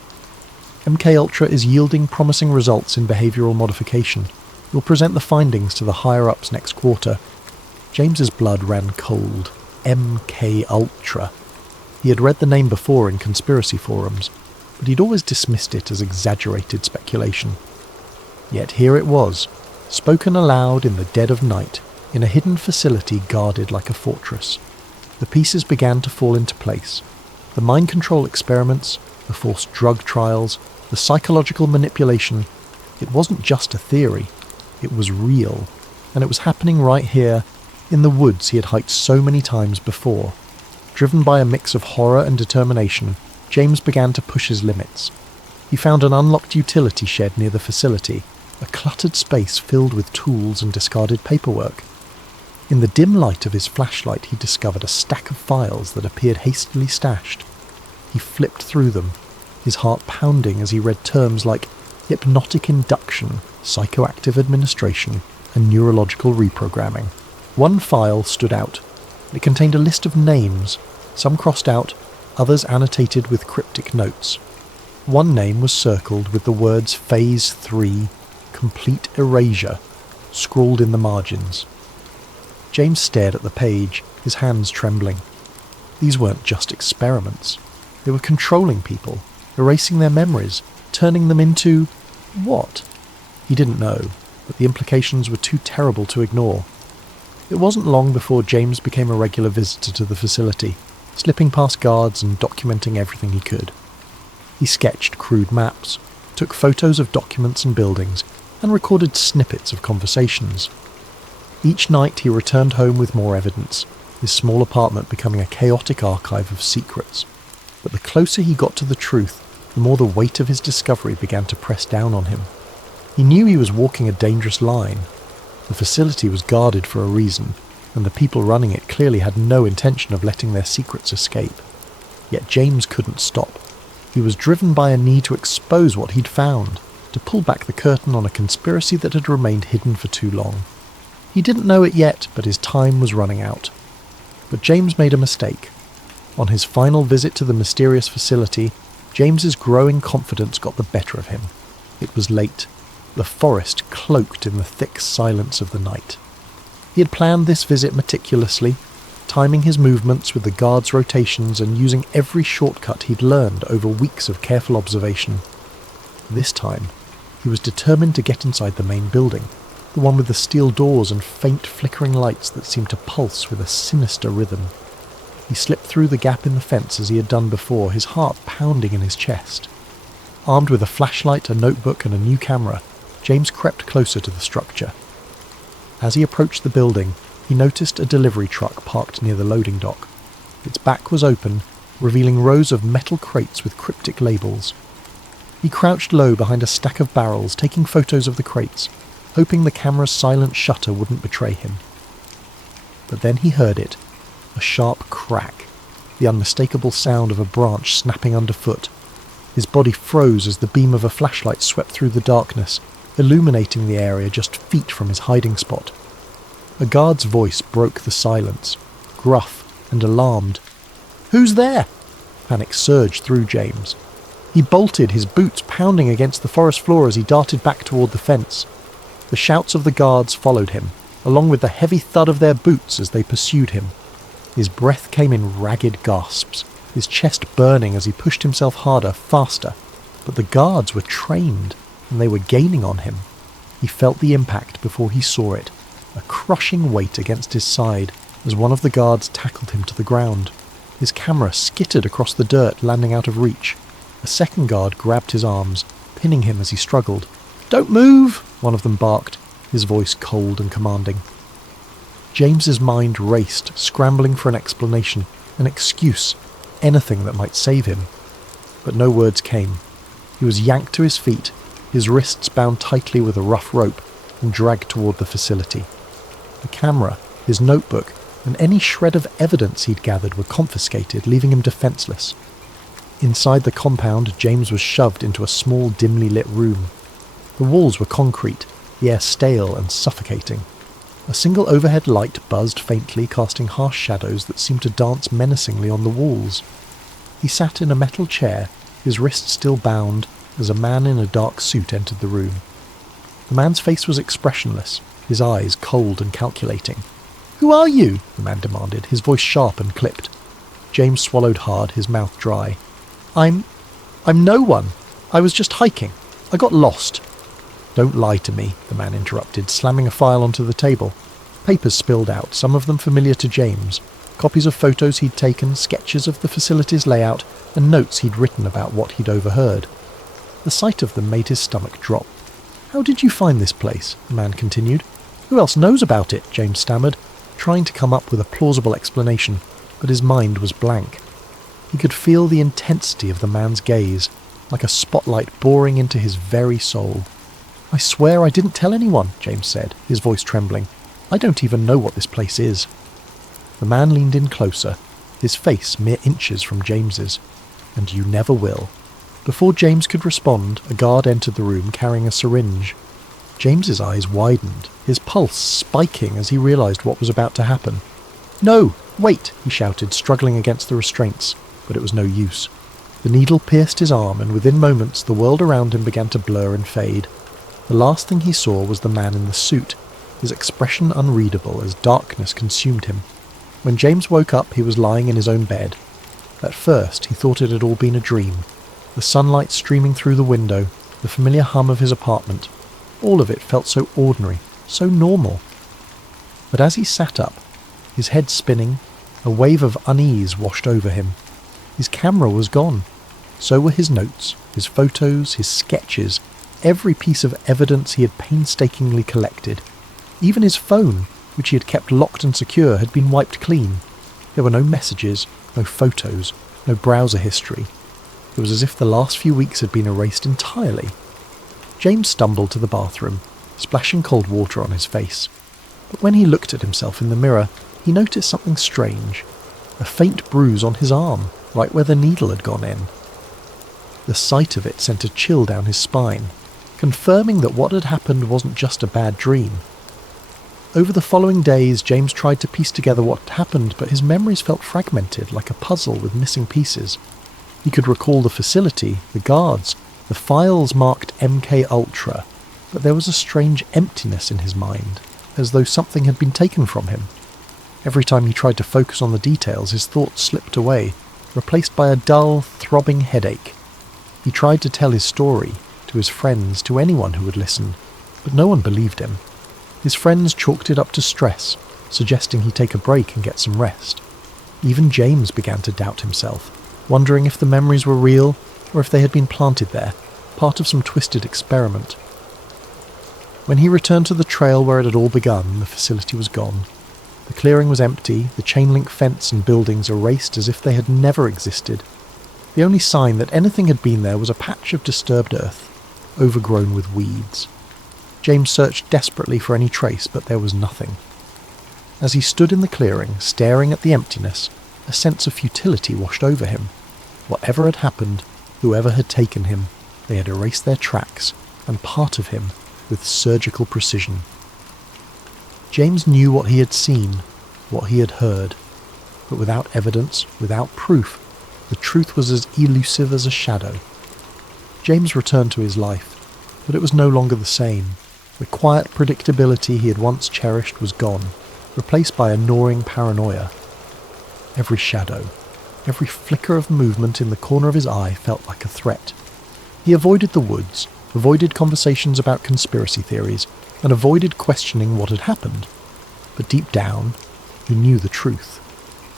MK-Ultra is yielding promising results in behavioural modification. We'll present the findings to the higher-ups next quarter. James's blood ran cold. MK-Ultra. He had read the name before in conspiracy forums, but he'd always dismissed it as exaggerated speculation. Yet here it was, spoken aloud in the dead of night, in a hidden facility guarded like a fortress. The pieces began to fall into place. The mind control experiments, the forced drug trials, the psychological manipulation. It wasn't just a theory. It was real. And it was happening right here, in the woods he had hiked so many times before. Driven by a mix of horror and determination, James began to push his limits. He found an unlocked utility shed near the facility, a cluttered space filled with tools and discarded paperwork. In the dim light of his flashlight he discovered a stack of files that appeared hastily stashed. He flipped through them, his heart pounding as he read terms like hypnotic induction, psychoactive administration, and neurological reprogramming. One file stood out. It contained a list of names, some crossed out, others annotated with cryptic notes. One name was circled with the words Phase 3, Complete Erasure, scrawled in the margins. James stared at the page, his hands trembling. These weren't just experiments. They were controlling people, erasing their memories, turning them into... what? He didn't know, but the implications were too terrible to ignore. It wasn't long before James became a regular visitor to the facility, slipping past guards and documenting everything he could. He sketched crude maps, took photos of documents and buildings, and recorded snippets of conversations. Each night he returned home with more evidence, his small apartment becoming a chaotic archive of secrets. But the closer he got to the truth, the more the weight of his discovery began to press down on him. He knew he was walking a dangerous line. The facility was guarded for a reason, and the people running it clearly had no intention of letting their secrets escape. Yet James couldn't stop. He was driven by a need to expose what he'd found, to pull back the curtain on a conspiracy that had remained hidden for too long. He didn't know it yet, but his time was running out. But James made a mistake. On his final visit to the mysterious facility, James's growing confidence got the better of him. It was late, the forest cloaked in the thick silence of the night. He had planned this visit meticulously, timing his movements with the guards' rotations and using every shortcut he'd learned over weeks of careful observation. This time, he was determined to get inside the main building, the one with the steel doors and faint flickering lights that seemed to pulse with a sinister rhythm. He slipped through the gap in the fence as he had done before, his heart pounding in his chest. Armed with a flashlight, a notebook and a new camera, James crept closer to the structure. As he approached the building, he noticed a delivery truck parked near the loading dock. Its back was open, revealing rows of metal crates with cryptic labels. He crouched low behind a stack of barrels, taking photos of the crates, hoping the camera's silent shutter wouldn't betray him. But then he heard it, a sharp crack, the unmistakable sound of a branch snapping underfoot. His body froze as the beam of a flashlight swept through the darkness, illuminating the area just feet from his hiding spot. A guard's voice broke the silence, gruff and alarmed. "Who's there?" Panic surged through James. He bolted, his boots pounding against the forest floor as he darted back toward the fence. The shouts of the guards followed him, along with the heavy thud of their boots as they pursued him. His breath came in ragged gasps, his chest burning as he pushed himself harder, faster. But the guards were trained, and they were gaining on him. He felt the impact before he saw it, a crushing weight against his side as one of the guards tackled him to the ground. His camera skittered across the dirt, landing out of reach. A second guard grabbed his arms, pinning him as he struggled. "Don't move!" one of them barked, his voice cold and commanding. James's mind raced, scrambling for an explanation, an excuse, anything that might save him. But no words came. He was yanked to his feet, his wrists bound tightly with a rough rope, and dragged toward the facility. The camera, his notebook, and any shred of evidence he'd gathered were confiscated, leaving him defenseless. Inside the compound, James was shoved into a small, dimly lit room. The walls were concrete, the air stale and suffocating. A single overhead light buzzed faintly, casting harsh shadows that seemed to dance menacingly on the walls. He sat in a metal chair, his wrists still bound, as a man in a dark suit entered the room. The man's face was expressionless, his eyes cold and calculating. "Who are you?" the man demanded, his voice sharp and clipped. James swallowed hard, his mouth dry. I'm no one. I was just hiking. I got lost." "Don't lie to me," the man interrupted, slamming a file onto the table. Papers spilled out, some of them familiar to James. Copies of photos he'd taken, sketches of the facility's layout, and notes he'd written about what he'd overheard. The sight of them made his stomach drop. "How did you find this place?" the man continued. "Who else knows about it?" James stammered, trying to come up with a plausible explanation, but his mind was blank. He could feel the intensity of the man's gaze, like a spotlight boring into his very soul. "I swear I didn't tell anyone," James said, his voice trembling. "I don't even know what this place is." The man leaned in closer, his face mere inches from James's. "And you never will." Before James could respond, a guard entered the room carrying a syringe. James's eyes widened, his pulse spiking as he realized what was about to happen. "No, wait," he shouted, struggling against the restraints, but it was no use. The needle pierced his arm, and within moments the world around him began to blur and fade. The last thing he saw was the man in the suit, his expression unreadable as darkness consumed him. When James woke up, he was lying in his own bed. At first, he thought it had all been a dream. The sunlight streaming through the window, the familiar hum of his apartment, all of it felt so ordinary, so normal. But as he sat up, his head spinning, a wave of unease washed over him. His camera was gone. So were his notes, his photos, his sketches, every piece of evidence he had painstakingly collected. Even his phone, which he had kept locked and secure, had been wiped clean. There were no messages, no photos, no browser history. It was as if the last few weeks had been erased entirely. James stumbled to the bathroom, splashing cold water on his face. But when he looked at himself in the mirror, he noticed something strange. A faint bruise on his arm, right where the needle had gone in. The sight of it sent a chill down his spine, confirming that what had happened wasn't just a bad dream. Over the following days, James tried to piece together what had happened, but his memories felt fragmented, like a puzzle with missing pieces. He could recall the facility, the guards, the files marked MK Ultra, but there was a strange emptiness in his mind, as though something had been taken from him. Every time he tried to focus on the details, his thoughts slipped away, replaced by a dull, throbbing headache. He tried to tell his story, to his friends, to anyone who would listen, but no one believed him. His friends chalked it up to stress, suggesting he take a break and get some rest. Even James began to doubt himself, wondering if the memories were real or if they had been planted there, part of some twisted experiment. When he returned to the trail where it had all begun, the facility was gone. The clearing was empty, the chain-link fence and buildings erased as if they had never existed. The only sign that anything had been there was a patch of disturbed earth, overgrown with weeds. James searched desperately for any trace, but there was nothing. As he stood in the clearing, staring at the emptiness, a sense of futility washed over him. Whatever had happened, whoever had taken him, they had erased their tracks, and part of him, with surgical precision. James knew what he had seen, what he had heard, but without evidence, without proof, the truth was as elusive as a shadow. James returned to his life, but it was no longer the same. The quiet predictability he had once cherished was gone, replaced by a gnawing paranoia. Every shadow, every flicker of movement in the corner of his eye felt like a threat. He avoided the woods, avoided conversations about conspiracy theories, and avoided questioning what had happened. But deep down, he knew the truth.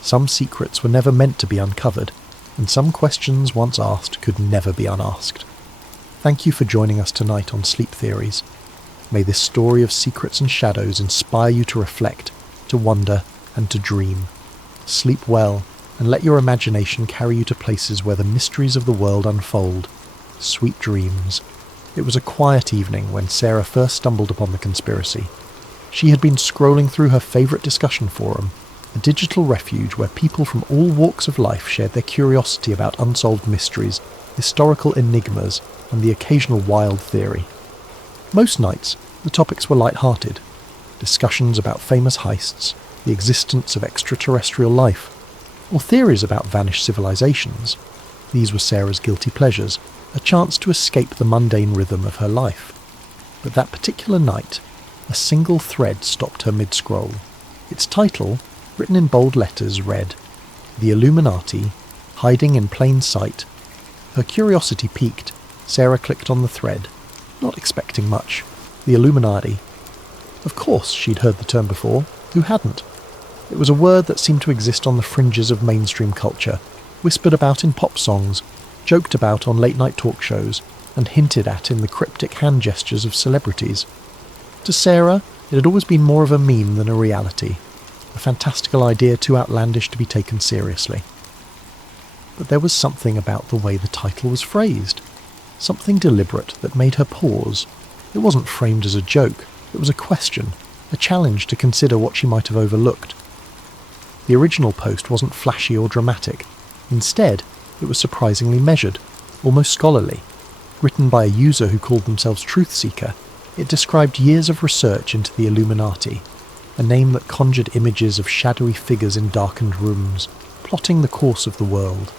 Some secrets were never meant to be uncovered, and some questions once asked could never be unasked. Thank you for joining us tonight on Sleep Theories. May this story of secrets and shadows inspire you to reflect, to wonder, and to dream. Sleep well, and let your imagination carry you to places where the mysteries of the world unfold. Sweet dreams. It was a quiet evening when Sarah first stumbled upon the conspiracy. She had been scrolling through her favourite discussion forum, a digital refuge where people from all walks of life shared their curiosity about unsolved mysteries, historical enigmas, and the occasional wild theory. Most nights, the topics were light-hearted. Discussions about famous heists, the existence of extraterrestrial life, or theories about vanished civilizations. These were Sarah's guilty pleasures, a chance to escape the mundane rhythm of her life. But that particular night, a single thread stopped her mid-scroll. Its title, written in bold letters, read, "The Illuminati, Hiding in Plain Sight." Her curiosity piqued. Sarah clicked on the thread, not expecting much. The Illuminati. Of course, she'd heard the term before. Who hadn't? It was a word that seemed to exist on the fringes of mainstream culture, whispered about in pop songs, joked about on late-night talk shows, and hinted at in the cryptic hand gestures of celebrities. To Sarah, it had always been more of a meme than a reality, a fantastical idea too outlandish to be taken seriously. But there was something about the way the title was phrased, something deliberate that made her pause. It wasn't framed as a joke, it was a question, a challenge to consider what she might have overlooked. The original post wasn't flashy or dramatic. Instead, it was surprisingly measured, almost scholarly. Written by a user who called themselves Truth Seeker, it described years of research into the Illuminati, a name that conjured images of shadowy figures in darkened rooms, plotting the course of the world.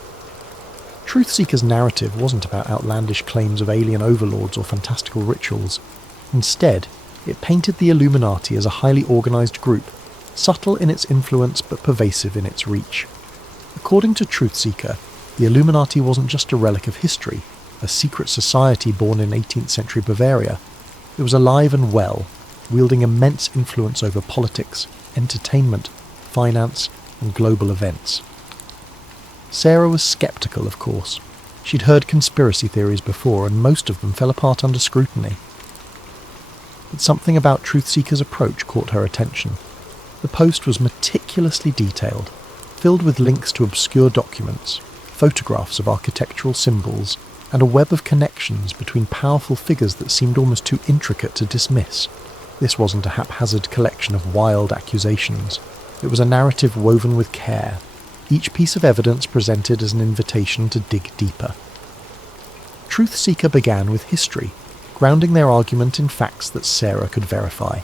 Truth Seeker's narrative wasn't about outlandish claims of alien overlords or fantastical rituals. Instead, it painted the Illuminati as a highly organised group, subtle in its influence but pervasive in its reach. According to Truth Seeker, the Illuminati wasn't just a relic of history, a secret society born in 18th century Bavaria. It was alive and well, wielding immense influence over politics, entertainment, finance, and global events. Sarah was sceptical, of course. She'd heard conspiracy theories before, and most of them fell apart under scrutiny. But something about Truth Seeker's approach caught her attention. The post was meticulously detailed, filled with links to obscure documents, photographs of architectural symbols, and a web of connections between powerful figures that seemed almost too intricate to dismiss. This wasn't a haphazard collection of wild accusations. It was a narrative woven with care, each piece of evidence presented as an invitation to dig deeper. Truth Seeker began with history, grounding their argument in facts that Sarah could verify.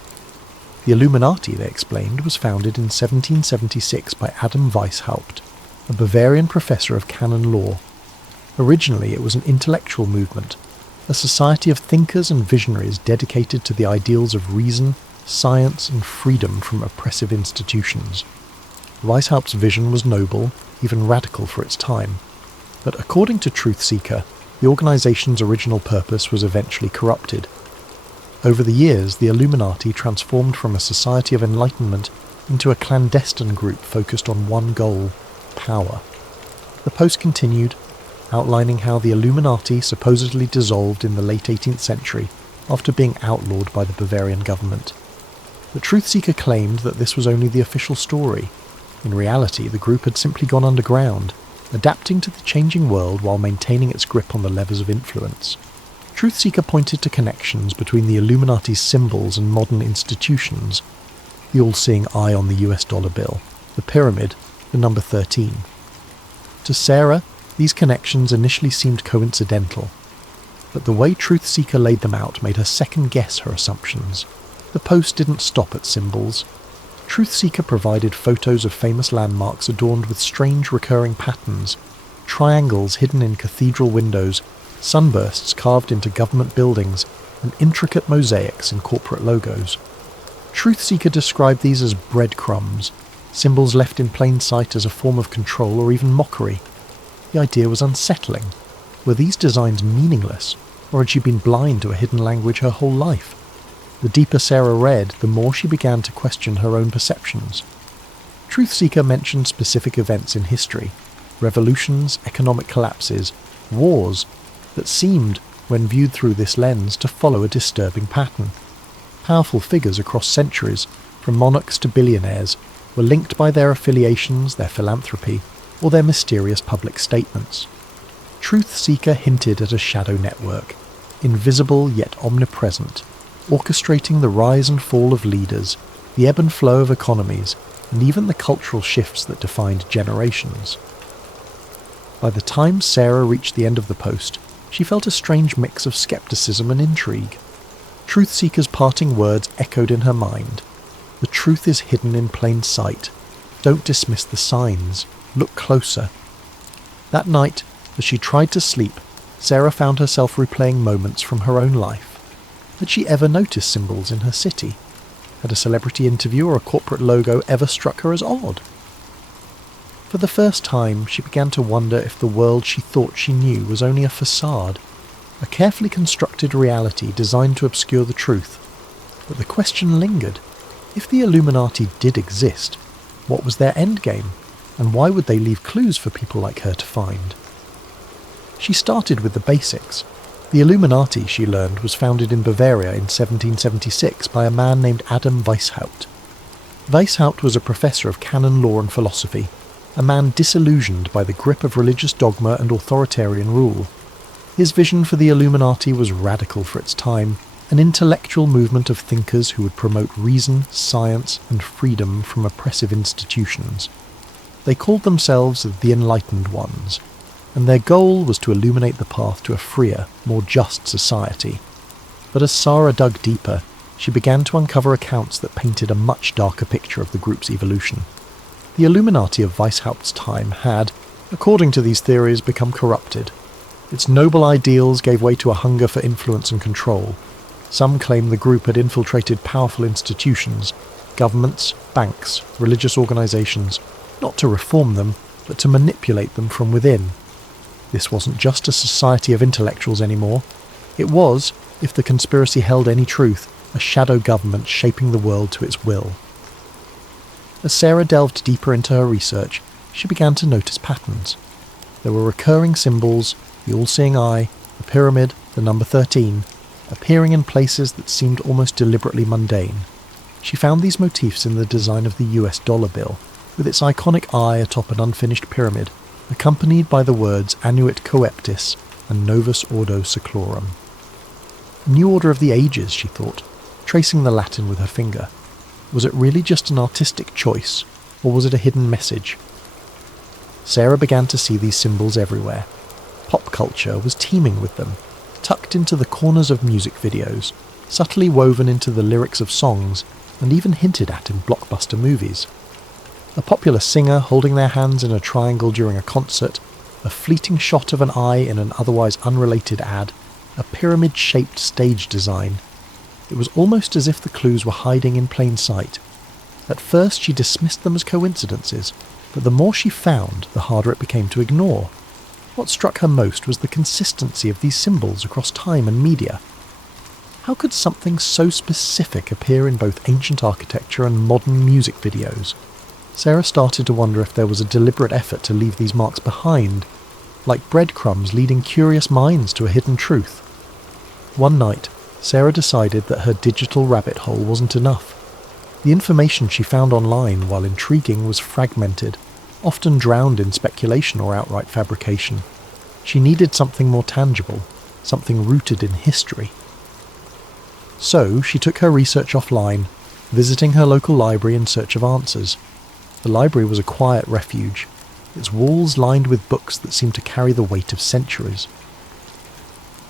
The Illuminati, they explained, was founded in 1776 by Adam Weishaupt, a Bavarian professor of canon law. Originally, it was an intellectual movement, a society of thinkers and visionaries dedicated to the ideals of reason, science, and freedom from oppressive institutions. Weishaupt's vision was noble, even radical for its time. But according to Truthseeker, the organization's original purpose was eventually corrupted. Over the years, the Illuminati transformed from a society of enlightenment into a clandestine group focused on one goal: power. The post continued, outlining how the Illuminati supposedly dissolved in the late 18th century after being outlawed by the Bavarian government. The Truthseeker claimed that this was only the official story. In reality, the group had simply gone underground, adapting to the changing world while maintaining its grip on the levers of influence. Truthseeker pointed to connections between the Illuminati's symbols and modern institutions: the all-seeing eye on the US dollar bill, the pyramid, the number 13. To Sarah, these connections initially seemed coincidental, but the way Truthseeker laid them out made her second-guess her assumptions. The post didn't stop at symbols. Truthseeker provided photos of famous landmarks adorned with strange recurring patterns: triangles hidden in cathedral windows, sunbursts carved into government buildings, and intricate mosaics in corporate logos. Truthseeker described these as breadcrumbs, symbols left in plain sight as a form of control or even mockery. The idea was unsettling. Were these designs meaningless, or had she been blind to a hidden language her whole life? The deeper Sarah read, the more she began to question her own perceptions. Truthseeker mentioned specific events in history: revolutions, economic collapses, wars, that seemed, when viewed through this lens, to follow a disturbing pattern. Powerful figures across centuries, from monarchs to billionaires, were linked by their affiliations, their philanthropy, or their mysterious public statements. Truthseeker hinted at a shadow network, invisible yet omnipresent, orchestrating the rise and fall of leaders, the ebb and flow of economies, and even the cultural shifts that defined generations. By the time Sarah reached the end of the post, she felt a strange mix of skepticism and intrigue. Truthseeker's parting words echoed in her mind: "The truth is hidden in plain sight. Don't dismiss the signs. Look closer." That night, as she tried to sleep, Sarah found herself replaying moments from her own life. Had she ever noticed symbols in her city? Had a celebrity interview or a corporate logo ever struck her as odd? For the first time, she began to wonder if the world she thought she knew was only a facade, a carefully constructed reality designed to obscure the truth. But the question lingered: if the Illuminati did exist, what was their endgame, and why would they leave clues for people like her to find? She started with the basics. The Illuminati, she learned, was founded in Bavaria in 1776 by a man named Adam Weishaupt. Weishaupt was a professor of canon law and philosophy, a man disillusioned by the grip of religious dogma and authoritarian rule. His vision for the Illuminati was radical for its time, an intellectual movement of thinkers who would promote reason, science, and freedom from oppressive institutions. They called themselves the Enlightened Ones, and their goal was to illuminate the path to a freer, more just society. But as Sarah dug deeper, she began to uncover accounts that painted a much darker picture of the group's evolution. The Illuminati of Weishaupt's time had, according to these theories, become corrupted. Its noble ideals gave way to a hunger for influence and control. Some claim the group had infiltrated powerful institutions, governments, banks, religious organizations, not to reform them, but to manipulate them from within. This wasn't just a society of intellectuals anymore. It was, if the conspiracy held any truth, a shadow government shaping the world to its will. As Sarah delved deeper into her research, she began to notice patterns. There were recurring symbols: the all-seeing eye, the pyramid, the number 13, appearing in places that seemed almost deliberately mundane. She found these motifs in the design of the US dollar bill, with its iconic eye atop an unfinished pyramid, accompanied by the words Annuit Coeptis and Novus Ordo Seclorum. New Order of the Ages, she thought, tracing the Latin with her finger. Was it really just an artistic choice, or was it a hidden message? Sarah began to see these symbols everywhere. Pop culture was teeming with them, tucked into the corners of music videos, subtly woven into the lyrics of songs, and even hinted at in blockbuster movies. A popular singer holding their hands in a triangle during a concert, a fleeting shot of an eye in an otherwise unrelated ad, a pyramid-shaped stage design. It was almost as if the clues were hiding in plain sight. At first she dismissed them as coincidences, but the more she found, the harder it became to ignore. What struck her most was the consistency of these symbols across time and media. How could something so specific appear in both ancient architecture and modern music videos? Sarah started to wonder if there was a deliberate effort to leave these marks behind, like breadcrumbs leading curious minds to a hidden truth. One night, Sarah decided that her digital rabbit hole wasn't enough. The information she found online, while intriguing, was fragmented, often drowned in speculation or outright fabrication. She needed something more tangible, something rooted in history. So she took her research offline, visiting her local library in search of answers. The library was a quiet refuge, its walls lined with books that seemed to carry the weight of centuries.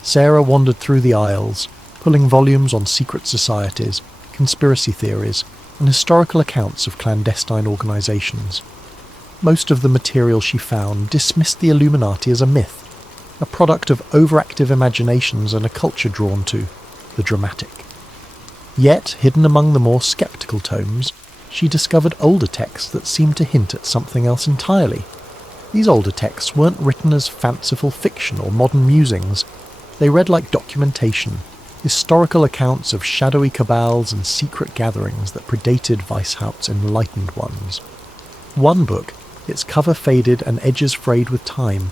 Sarah wandered through the aisles, pulling volumes on secret societies, conspiracy theories, and historical accounts of clandestine organisations. Most of the material she found dismissed the Illuminati as a myth, a product of overactive imaginations and a culture drawn to the dramatic. Yet, hidden among the more sceptical tomes, she discovered older texts that seemed to hint at something else entirely. These older texts weren't written as fanciful fiction or modern musings. They read like documentation, historical accounts of shadowy cabals and secret gatherings that predated Weishaupt's enlightened ones. One book, its cover faded and edges frayed with time,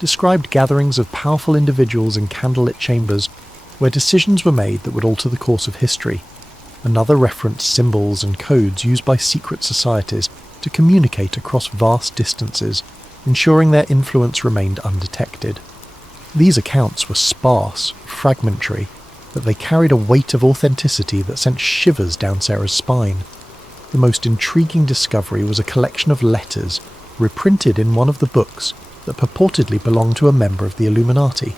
described gatherings of powerful individuals in candlelit chambers where decisions were made that would alter the course of history. Another referenced symbols and codes used by secret societies to communicate across vast distances, ensuring their influence remained undetected. These accounts were sparse, fragmentary, but they carried a weight of authenticity that sent shivers down Sarah's spine. The most intriguing discovery was a collection of letters, reprinted in one of the books, that purportedly belonged to a member of the Illuminati.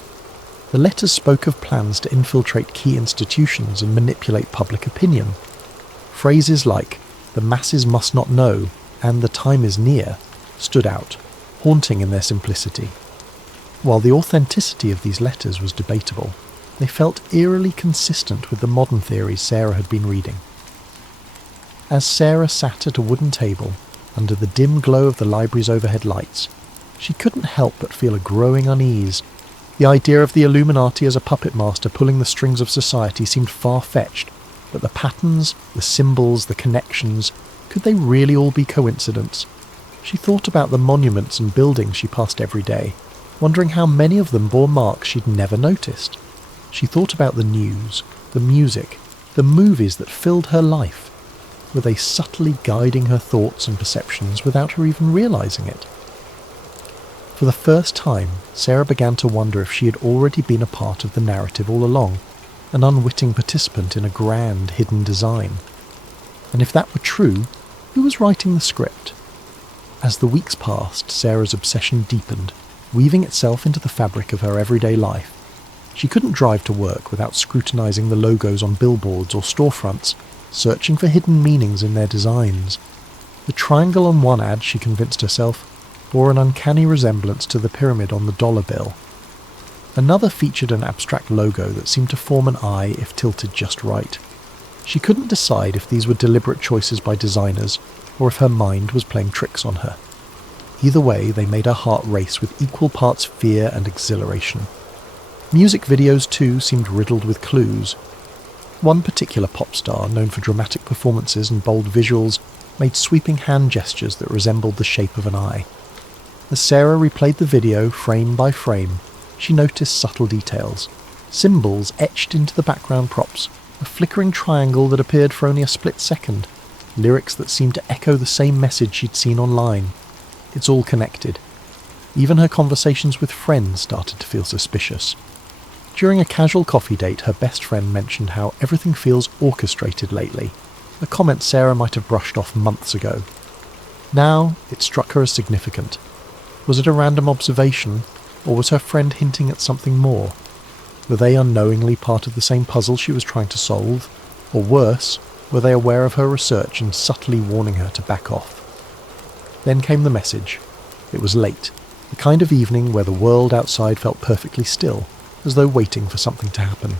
The letters spoke of plans to infiltrate key institutions and manipulate public opinion. Phrases like, "the masses must not know," and "the time is near," stood out, haunting in their simplicity. While the authenticity of these letters was debatable, they felt eerily consistent with the modern theories Sarah had been reading. As Sarah sat at a wooden table, under the dim glow of the library's overhead lights, she couldn't help but feel a growing unease. The idea of the Illuminati as a puppet master pulling the strings of society seemed far-fetched, but the patterns, the symbols, the connections, could they really all be coincidence? She thought about the monuments and buildings she passed every day, wondering how many of them bore marks she'd never noticed. She thought about the news, the music, the movies that filled her life. Were they subtly guiding her thoughts and perceptions without her even realising it? For the first time, Sarah began to wonder if she had already been a part of the narrative all along, an unwitting participant in a grand hidden design. And if that were true, who was writing the script? As the weeks passed, Sarah's obsession deepened, weaving itself into the fabric of her everyday life. She couldn't drive to work without scrutinising the logos on billboards or storefronts, searching for hidden meanings in their designs. The triangle on one ad, she convinced herself, bore an uncanny resemblance to the pyramid on the dollar bill. Another featured an abstract logo that seemed to form an eye if tilted just right. She couldn't decide if these were deliberate choices by designers, or if her mind was playing tricks on her. Either way, they made her heart race with equal parts fear and exhilaration. Music videos, too, seemed riddled with clues. One particular pop star, known for dramatic performances and bold visuals, made sweeping hand gestures that resembled the shape of an eye. As Sarah replayed the video frame by frame, she noticed subtle details. Symbols etched into the background props, a flickering triangle that appeared for only a split second, lyrics that seemed to echo the same message she'd seen online. It's all connected. Even her conversations with friends started to feel suspicious. During a casual coffee date, her best friend mentioned how everything feels orchestrated lately, a comment Sarah might have brushed off months ago. Now, it struck her as significant. Was it a random observation, or was her friend hinting at something more? Were they unknowingly part of the same puzzle she was trying to solve? Or worse, were they aware of her research and subtly warning her to back off? Then came the message. It was late, the kind of evening where the world outside felt perfectly still, as though waiting for something to happen.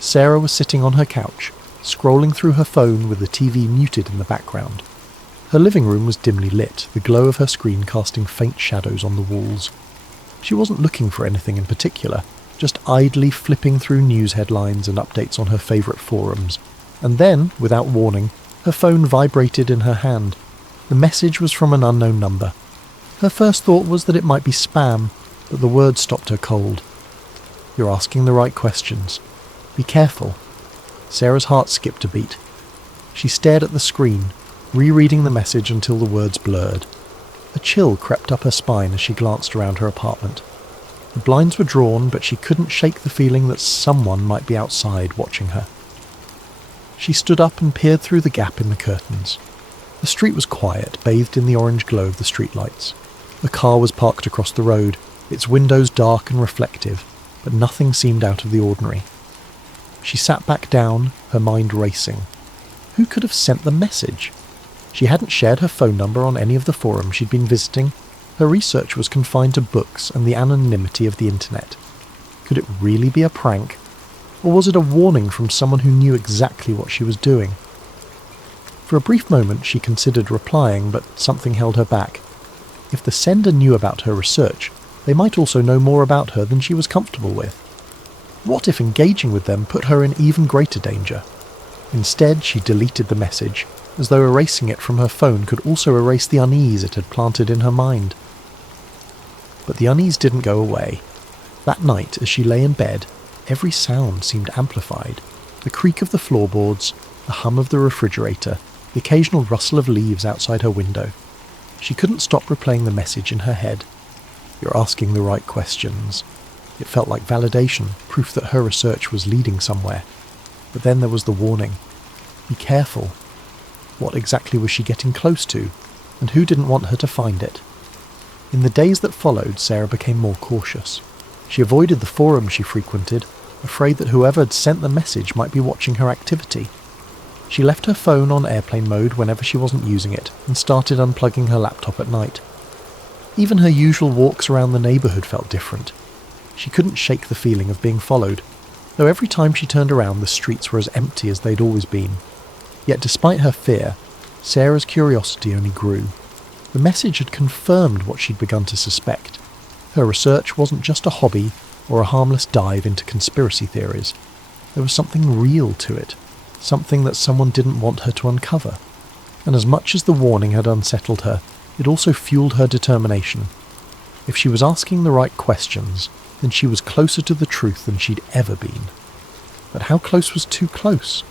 Sarah was sitting on her couch, scrolling through her phone with the TV muted in the background. Her living room was dimly lit, the glow of her screen casting faint shadows on the walls. She wasn't looking for anything in particular, just idly flipping through news headlines and updates on her favourite forums. And then, without warning, her phone vibrated in her hand. The message was from an unknown number. Her first thought was that it might be spam, but the words stopped her cold. "You're asking the right questions. Be careful." Sarah's heart skipped a beat. She stared at the screen, rereading the message until the words blurred. A chill crept up her spine as she glanced around her apartment. The blinds were drawn, but she couldn't shake the feeling that someone might be outside watching her. She stood up and peered through the gap in the curtains. The street was quiet, bathed in the orange glow of the streetlights. A car was parked across the road, its windows dark and reflective, but nothing seemed out of the ordinary. She sat back down, her mind racing. Who could have sent the message? She hadn't shared her phone number on any of the forums she'd been visiting. Her research was confined to books and the anonymity of the internet. Could it really be a prank? Or was it a warning from someone who knew exactly what she was doing? For a brief moment she considered replying, but something held her back. If the sender knew about her research, they might also know more about her than she was comfortable with. What if engaging with them put her in even greater danger? Instead, she deleted the message, as though erasing it from her phone could also erase the unease it had planted in her mind. But the unease didn't go away. That night, as she lay in bed, every sound seemed amplified. The creak of the floorboards, the hum of the refrigerator, the occasional rustle of leaves outside her window. She couldn't stop replaying the message in her head. "You're asking the right questions." It felt like validation, proof that her research was leading somewhere. But then there was the warning. Be careful. What exactly was she getting close to, and who didn't want her to find it? In the days that followed, Sarah became more cautious. She avoided the forum she frequented, afraid that whoever had sent the message might be watching her activity. She left her phone on airplane mode whenever she wasn't using it, and started unplugging her laptop at night. Even her usual walks around the neighbourhood felt different. She couldn't shake the feeling of being followed, though every time she turned around the streets were as empty as they'd always been. Yet despite her fear, Sarah's curiosity only grew. The message had confirmed what she'd begun to suspect. Her research wasn't just a hobby or a harmless dive into conspiracy theories. There was something real to it, something that someone didn't want her to uncover. And as much as the warning had unsettled her, it also fueled her determination. If she was asking the right questions, then she was closer to the truth than she'd ever been. But how close was too close?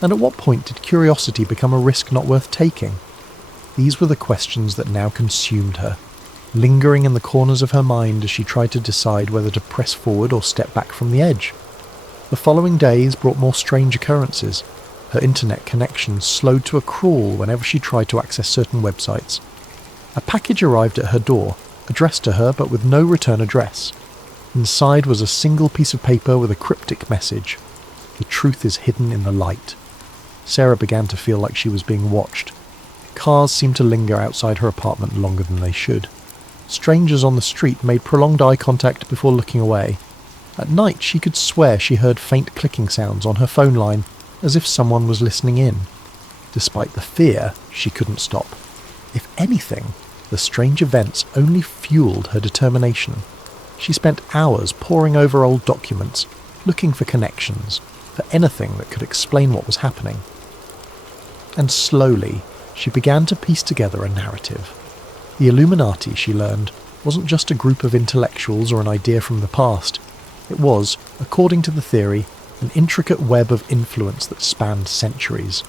And at what point did curiosity become a risk not worth taking? These were the questions that now consumed her, lingering in the corners of her mind as she tried to decide whether to press forward or step back from the edge. The following days brought more strange occurrences. Her internet connection slowed to a crawl whenever she tried to access certain websites. A package arrived at her door, addressed to her but with no return address. Inside was a single piece of paper with a cryptic message. The truth is hidden in the light. Sarah began to feel like she was being watched. Cars seemed to linger outside her apartment longer than they should. Strangers on the street made prolonged eye contact before looking away. At night she could swear she heard faint clicking sounds on her phone line, as if someone was listening in. Despite the fear, she couldn't stop. If anything, the strange events only fueled her determination. She spent hours poring over old documents, looking for connections, for anything that could explain what was happening. And slowly, she began to piece together a narrative. The Illuminati, she learned, wasn't just a group of intellectuals or an idea from the past. It was, according to the theory, an intricate web of influence that spanned centuries.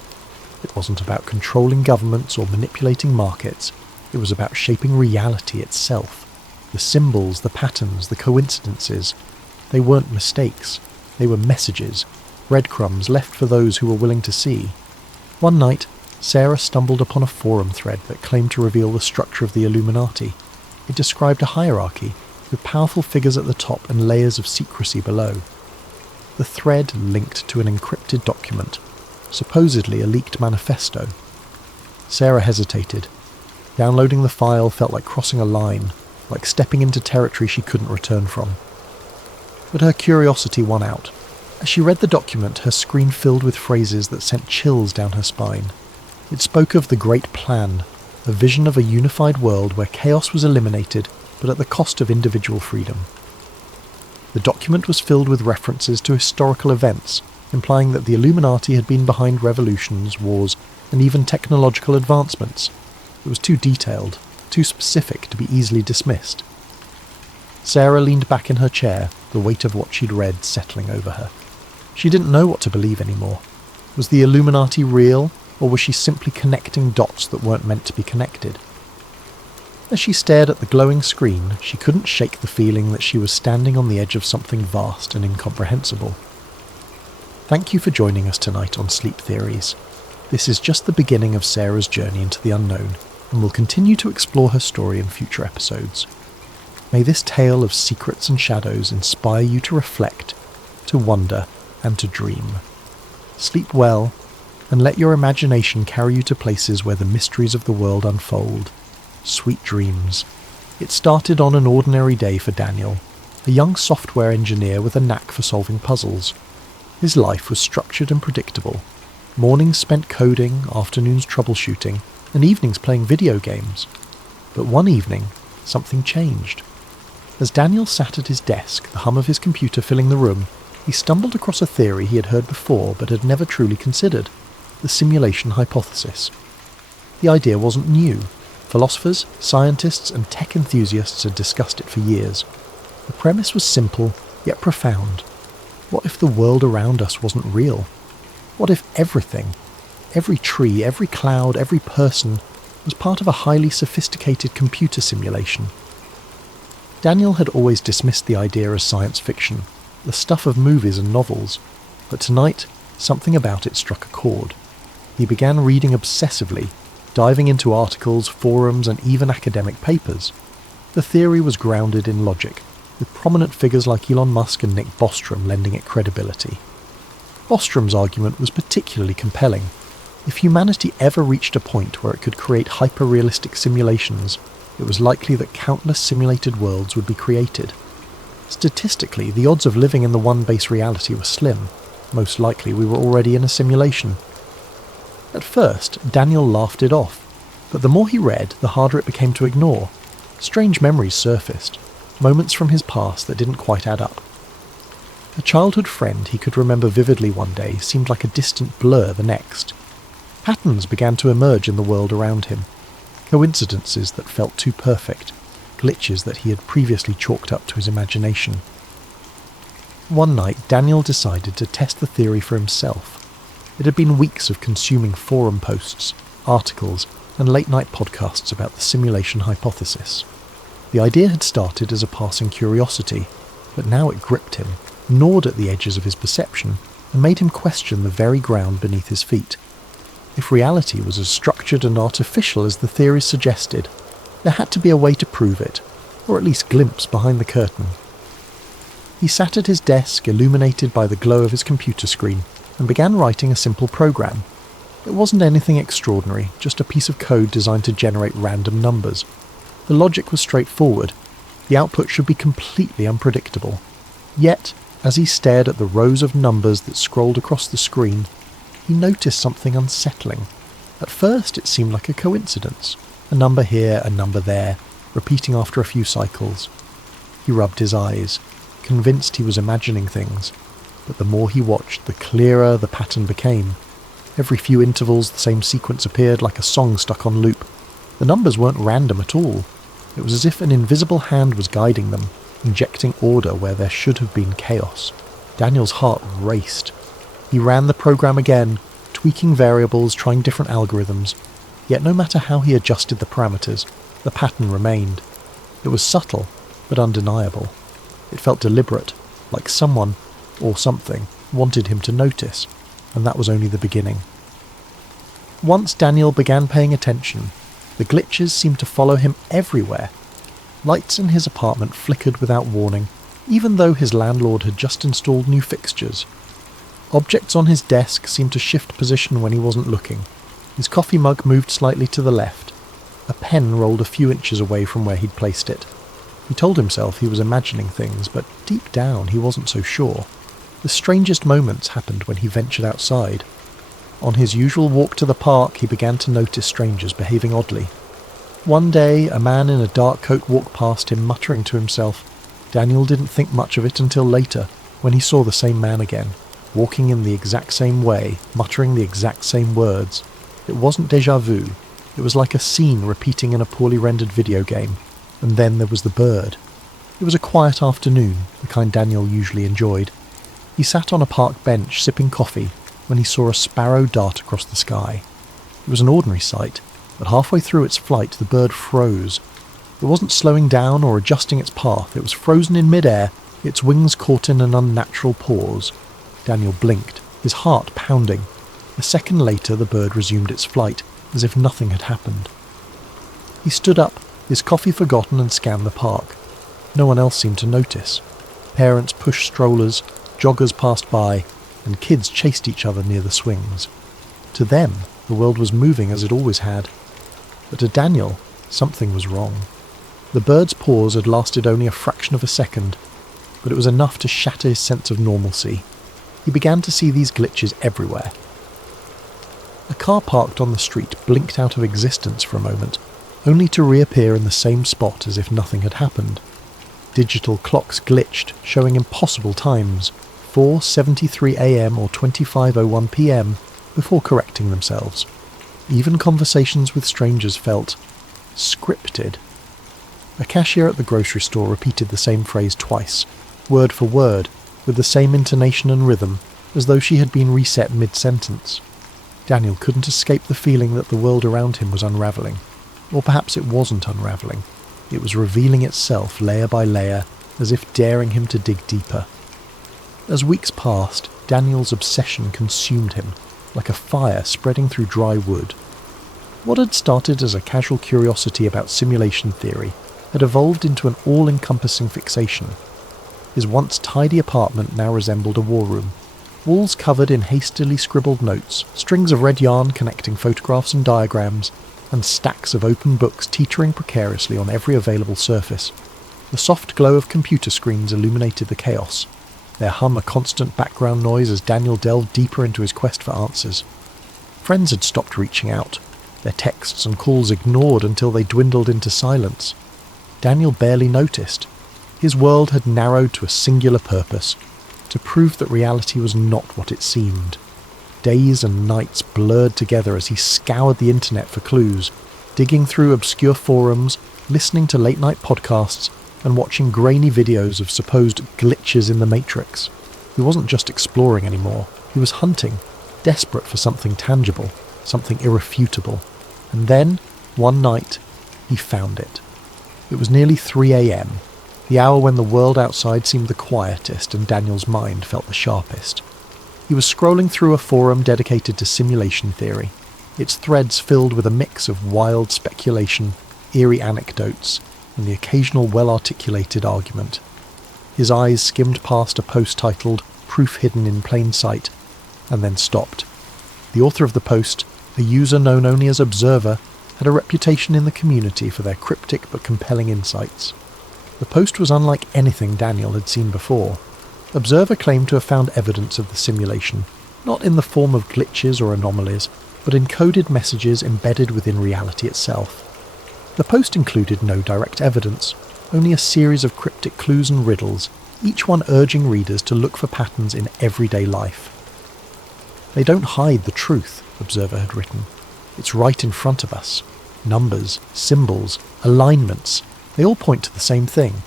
It wasn't about controlling governments or manipulating markets. It was about shaping reality itself. The symbols, the patterns, the coincidences. They weren't mistakes. They were messages, breadcrumbs left for those who were willing to see. One night, Sarah stumbled upon a forum thread that claimed to reveal the structure of the Illuminati. It described a hierarchy, with powerful figures at the top and layers of secrecy below. The thread linked to an encrypted document, supposedly a leaked manifesto. Sarah hesitated. Downloading the file felt like crossing a line, like stepping into territory she couldn't return from. But her curiosity won out. As she read the document, her screen filled with phrases that sent chills down her spine. It spoke of the Great Plan, a vision of a unified world where chaos was eliminated, but at the cost of individual freedom. The document was filled with references to historical events, implying that the Illuminati had been behind revolutions, wars, and even technological advancements. It was too detailed, too specific to be easily dismissed. Sarah leaned back in her chair, the weight of what she'd read settling over her. She didn't know what to believe anymore. Was the Illuminati real, or was she simply connecting dots that weren't meant to be connected? As she stared at the glowing screen, she couldn't shake the feeling that she was standing on the edge of something vast and incomprehensible. Thank you for joining us tonight on Sleep Theories. This is just the beginning of Sarah's journey into the unknown, and we'll continue to explore her story in future episodes. May this tale of secrets and shadows inspire you to reflect, to wonder, and to dream. Sleep well, and let your imagination carry you to places where the mysteries of the world unfold. Sweet dreams. It started on an ordinary day for Daniel, a young software engineer with a knack for solving puzzles. His life was structured and predictable. Mornings spent coding, afternoons troubleshooting, and evenings playing video games. But one evening, something changed. As Daniel sat at his desk, the hum of his computer filling the room, he stumbled across a theory he had heard before but had never truly considered: the simulation hypothesis. The idea wasn't new. Philosophers, scientists, and tech enthusiasts had discussed it for years. The premise was simple, yet profound. What if the world around us wasn't real? What if everything, every tree, every cloud, every person, was part of a highly sophisticated computer simulation? Daniel had always dismissed the idea as science fiction, the stuff of movies and novels, but tonight, something about it struck a chord. He began reading obsessively, diving into articles, forums, and even academic papers. The theory was grounded in logic, with prominent figures like Elon Musk and Nick Bostrom lending it credibility. Bostrom's argument was particularly compelling. If humanity ever reached a point where it could create hyper-realistic simulations, it was likely that countless simulated worlds would be created. Statistically, the odds of living in the one base reality were slim. Most likely we were already in a simulation. At first, Daniel laughed it off, but the more he read, the harder it became to ignore. Strange memories surfaced, moments from his past that didn't quite add up. A childhood friend he could remember vividly one day seemed like a distant blur the next. Patterns began to emerge in the world around him, coincidences that felt too perfect, glitches that he had previously chalked up to his imagination. One night, Daniel decided to test the theory for himself. It had been weeks of consuming forum posts, articles, and late-night podcasts about the simulation hypothesis. The idea had started as a passing curiosity, but now it gripped him, gnawed at the edges of his perception, and made him question the very ground beneath his feet. If reality was as structured and artificial as the theories suggested, there had to be a way to prove it, or at least glimpse behind the curtain. He sat at his desk, illuminated by the glow of his computer screen, and began writing a simple program. It wasn't anything extraordinary, just a piece of code designed to generate random numbers. The logic was straightforward. The output should be completely unpredictable. Yet, as he stared at the rows of numbers that scrolled across the screen, he noticed something unsettling. At first it seemed like a coincidence. A number here, a number there, repeating after a few cycles. He rubbed his eyes, convinced he was imagining things, but the more he watched, the clearer the pattern became. Every few intervals the same sequence appeared, like a song stuck on loop. The numbers weren't random at all. It was as if an invisible hand was guiding them, injecting order where there should have been chaos. Daniel's heart raced. He ran the program again, tweaking variables, trying different algorithms. Yet no matter how he adjusted the parameters, the pattern remained. It was subtle, but undeniable. It felt deliberate, like someone, or something, wanted him to notice, and that was only the beginning. Once Daniel began paying attention, the glitches seemed to follow him everywhere. Lights in his apartment flickered without warning, even though his landlord had just installed new fixtures. Objects on his desk seemed to shift position when he wasn't looking. His coffee mug moved slightly to the left. A pen rolled a few inches away from where he'd placed it. He told himself he was imagining things, but deep down he wasn't so sure. The strangest moments happened when he ventured outside. On his usual walk to the park, he began to notice strangers behaving oddly. One day, a man in a dark coat walked past him, muttering to himself. Daniel didn't think much of it until later, when he saw the same man again, walking in the exact same way, muttering the exact same words. It wasn't déjà vu. It was like a scene repeating in a poorly rendered video game. And then there was the bird. It was a quiet afternoon, the kind Daniel usually enjoyed. He sat on a park bench sipping coffee when he saw a sparrow dart across the sky. It was an ordinary sight, but halfway through its flight the bird froze. It wasn't slowing down or adjusting its path, it was frozen in mid-air, its wings caught in an unnatural pause. Daniel blinked, his heart pounding. A second later the bird resumed its flight, as if nothing had happened. He stood up, his coffee forgotten, and scanned the park. No one else seemed to notice. Parents pushed strollers, joggers passed by, and kids chased each other near the swings. To them, the world was moving as it always had. But to Daniel, something was wrong. The bird's pause had lasted only a fraction of a second, but it was enough to shatter his sense of normalcy. He began to see these glitches everywhere. A car parked on the street blinked out of existence for a moment, only to reappear in the same spot as if nothing had happened. Digital clocks glitched, showing impossible times, 4:73 a.m. or 25:01 p.m, before correcting themselves. Even conversations with strangers felt scripted. A cashier at the grocery store repeated the same phrase twice, word for word, with the same intonation and rhythm, as though she had been reset mid-sentence. Daniel couldn't escape the feeling that the world around him was unravelling. Or perhaps it wasn't unravelling. It was revealing itself layer by layer, as if daring him to dig deeper. As weeks passed, Daniel's obsession consumed him, like a fire spreading through dry wood. What had started as a casual curiosity about simulation theory had evolved into an all-encompassing fixation. His once tidy apartment now resembled a war room. Walls covered in hastily scribbled notes, strings of red yarn connecting photographs and diagrams, and stacks of open books teetering precariously on every available surface. The soft glow of computer screens illuminated the chaos, their hum a constant background noise as Daniel delved deeper into his quest for answers. Friends had stopped reaching out, their texts and calls ignored until they dwindled into silence. Daniel barely noticed. His world had narrowed to a singular purpose, to prove that reality was not what it seemed. Days and nights blurred together as he scoured the internet for clues, digging through obscure forums, listening to late-night podcasts, and watching grainy videos of supposed glitches in the Matrix. He wasn't just exploring anymore, he was hunting, desperate for something tangible, something irrefutable. And then, one night, he found it. It was nearly 3 a.m, the hour when the world outside seemed the quietest and Daniel's mind felt the sharpest. He was scrolling through a forum dedicated to simulation theory, its threads filled with a mix of wild speculation, eerie anecdotes, and the occasional well-articulated argument. His eyes skimmed past a post titled "Proof Hidden in Plain Sight," and then stopped. The author of the post, a user known only as Observer, had a reputation in the community for their cryptic but compelling insights. The post was unlike anything Daniel had seen before. Observer claimed to have found evidence of the simulation, not in the form of glitches or anomalies, but in coded messages embedded within reality itself. The post included no direct evidence, only a series of cryptic clues and riddles, each one urging readers to look for patterns in everyday life. "They don't hide the truth," Observer had written. "It's right in front of us. Numbers, symbols, alignments, they all point to the same thing.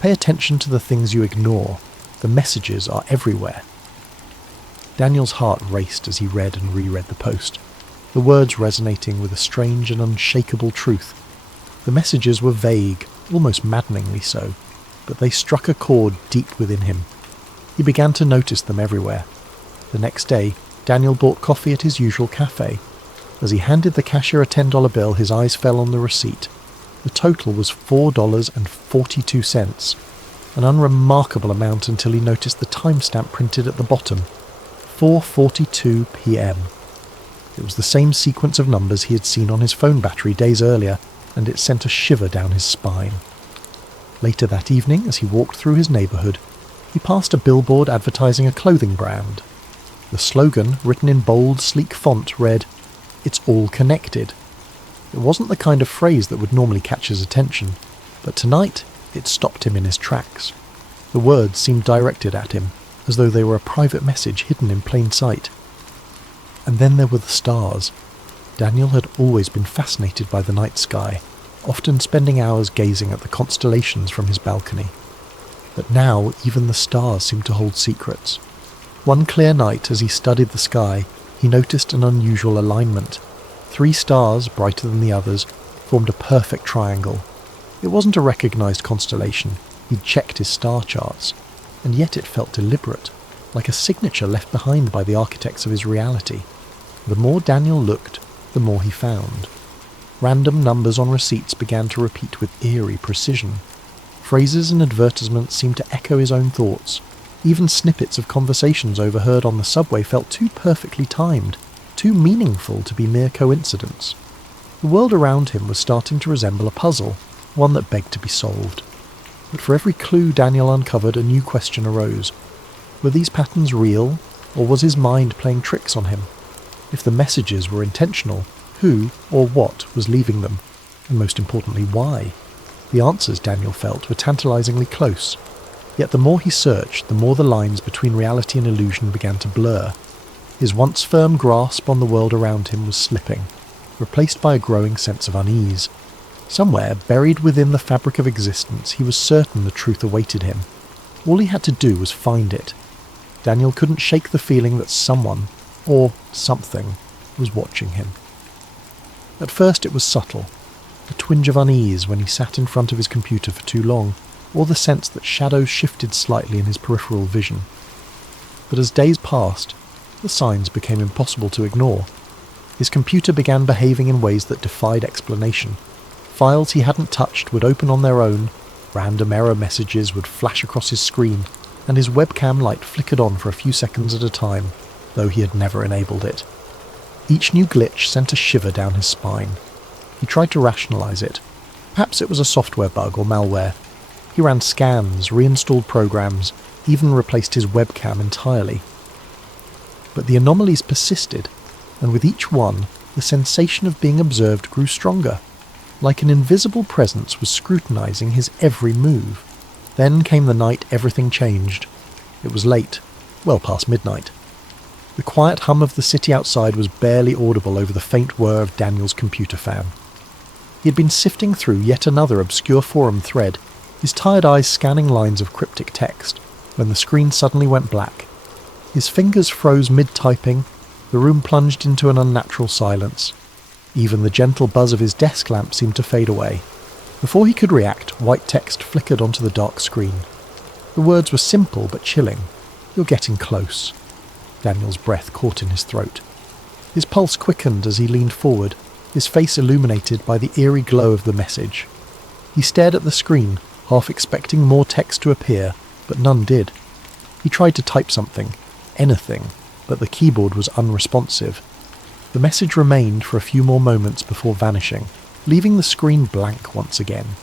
Pay attention to the things you ignore. The messages are everywhere." Daniel's heart raced as he read and reread the post, the words resonating with a strange and unshakable truth. The messages were vague, almost maddeningly so, but they struck a chord deep within him. He began to notice them everywhere. The next day, Daniel bought coffee at his usual cafe. As he handed the cashier a $10 bill, his eyes fell on the receipt. The total was $4.42, an unremarkable amount until he noticed the timestamp printed at the bottom, 4:42 p.m. It was the same sequence of numbers he had seen on his phone battery days earlier, and it sent a shiver down his spine. Later that evening, as he walked through his neighbourhood, He passed a billboard advertising a clothing brand. The slogan, written in bold, sleek font, read, "It's all connected." It wasn't the kind of phrase that would normally catch his attention, but tonight it stopped him in his tracks. The words seemed directed at him, as though they were a private message hidden in plain sight. And then there were the stars. Daniel had always been fascinated by the night sky, often spending hours gazing at the constellations from his balcony. But now even the stars seemed to hold secrets. One clear night, as he studied the sky, he noticed an unusual alignment. 3 stars, brighter than the others, formed a perfect triangle. It wasn't a recognised constellation. He'd checked his star charts, and yet it felt deliberate, like a signature left behind by the architects of his reality. The more Daniel looked, the more he found. Random numbers on receipts began to repeat with eerie precision. Phrases and advertisements seemed to echo his own thoughts. Even snippets of conversations overheard on the subway felt too perfectly timed, too meaningful to be mere coincidence. The world around him was starting to resemble a puzzle, one that begged to be solved. But for every clue Daniel uncovered, a new question arose. Were these patterns real, or was his mind playing tricks on him? If the messages were intentional, who or what was leaving them? And most importantly, why? The answers, Daniel felt, were tantalizingly close. Yet the more he searched, the more the lines between reality and illusion began to blur. His once firm grasp on the world around him was slipping, replaced by a growing sense of unease. Somewhere, buried within the fabric of existence, he was certain the truth awaited him. All he had to do was find it. Daniel couldn't shake the feeling that someone, or something, was watching him. At first it was subtle, a twinge of unease when he sat in front of his computer for too long, or the sense that shadows shifted slightly in his peripheral vision. But as days passed, the signs became impossible to ignore. His computer began behaving in ways that defied explanation. Files he hadn't touched would open on their own, random error messages would flash across his screen, and his webcam light flickered on for a few seconds at a time, though he had never enabled it. Each new glitch sent a shiver down his spine. He tried to rationalize it. Perhaps it was a software bug or malware. He ran scans, reinstalled programs, even replaced his webcam entirely. But the anomalies persisted, and with each one, the sensation of being observed grew stronger, like an invisible presence was scrutinizing his every move. Then came the night everything changed. It was late, well past midnight. The quiet hum of the city outside was barely audible over the faint whir of Daniel's computer fan. He had been sifting through yet another obscure forum thread, his tired eyes scanning lines of cryptic text, when the screen suddenly went black. His fingers froze mid-typing, the room plunged into an unnatural silence. Even the gentle buzz of his desk lamp seemed to fade away. Before he could react, white text flickered onto the dark screen. The words were simple but chilling. "You're getting close." Daniel's breath caught in his throat. His pulse quickened as he leaned forward, his face illuminated by the eerie glow of the message. He stared at the screen, half expecting more text to appear, but none did. He tried to type something, anything, but the keyboard was unresponsive. The message remained for a few more moments before vanishing, leaving the screen blank once again.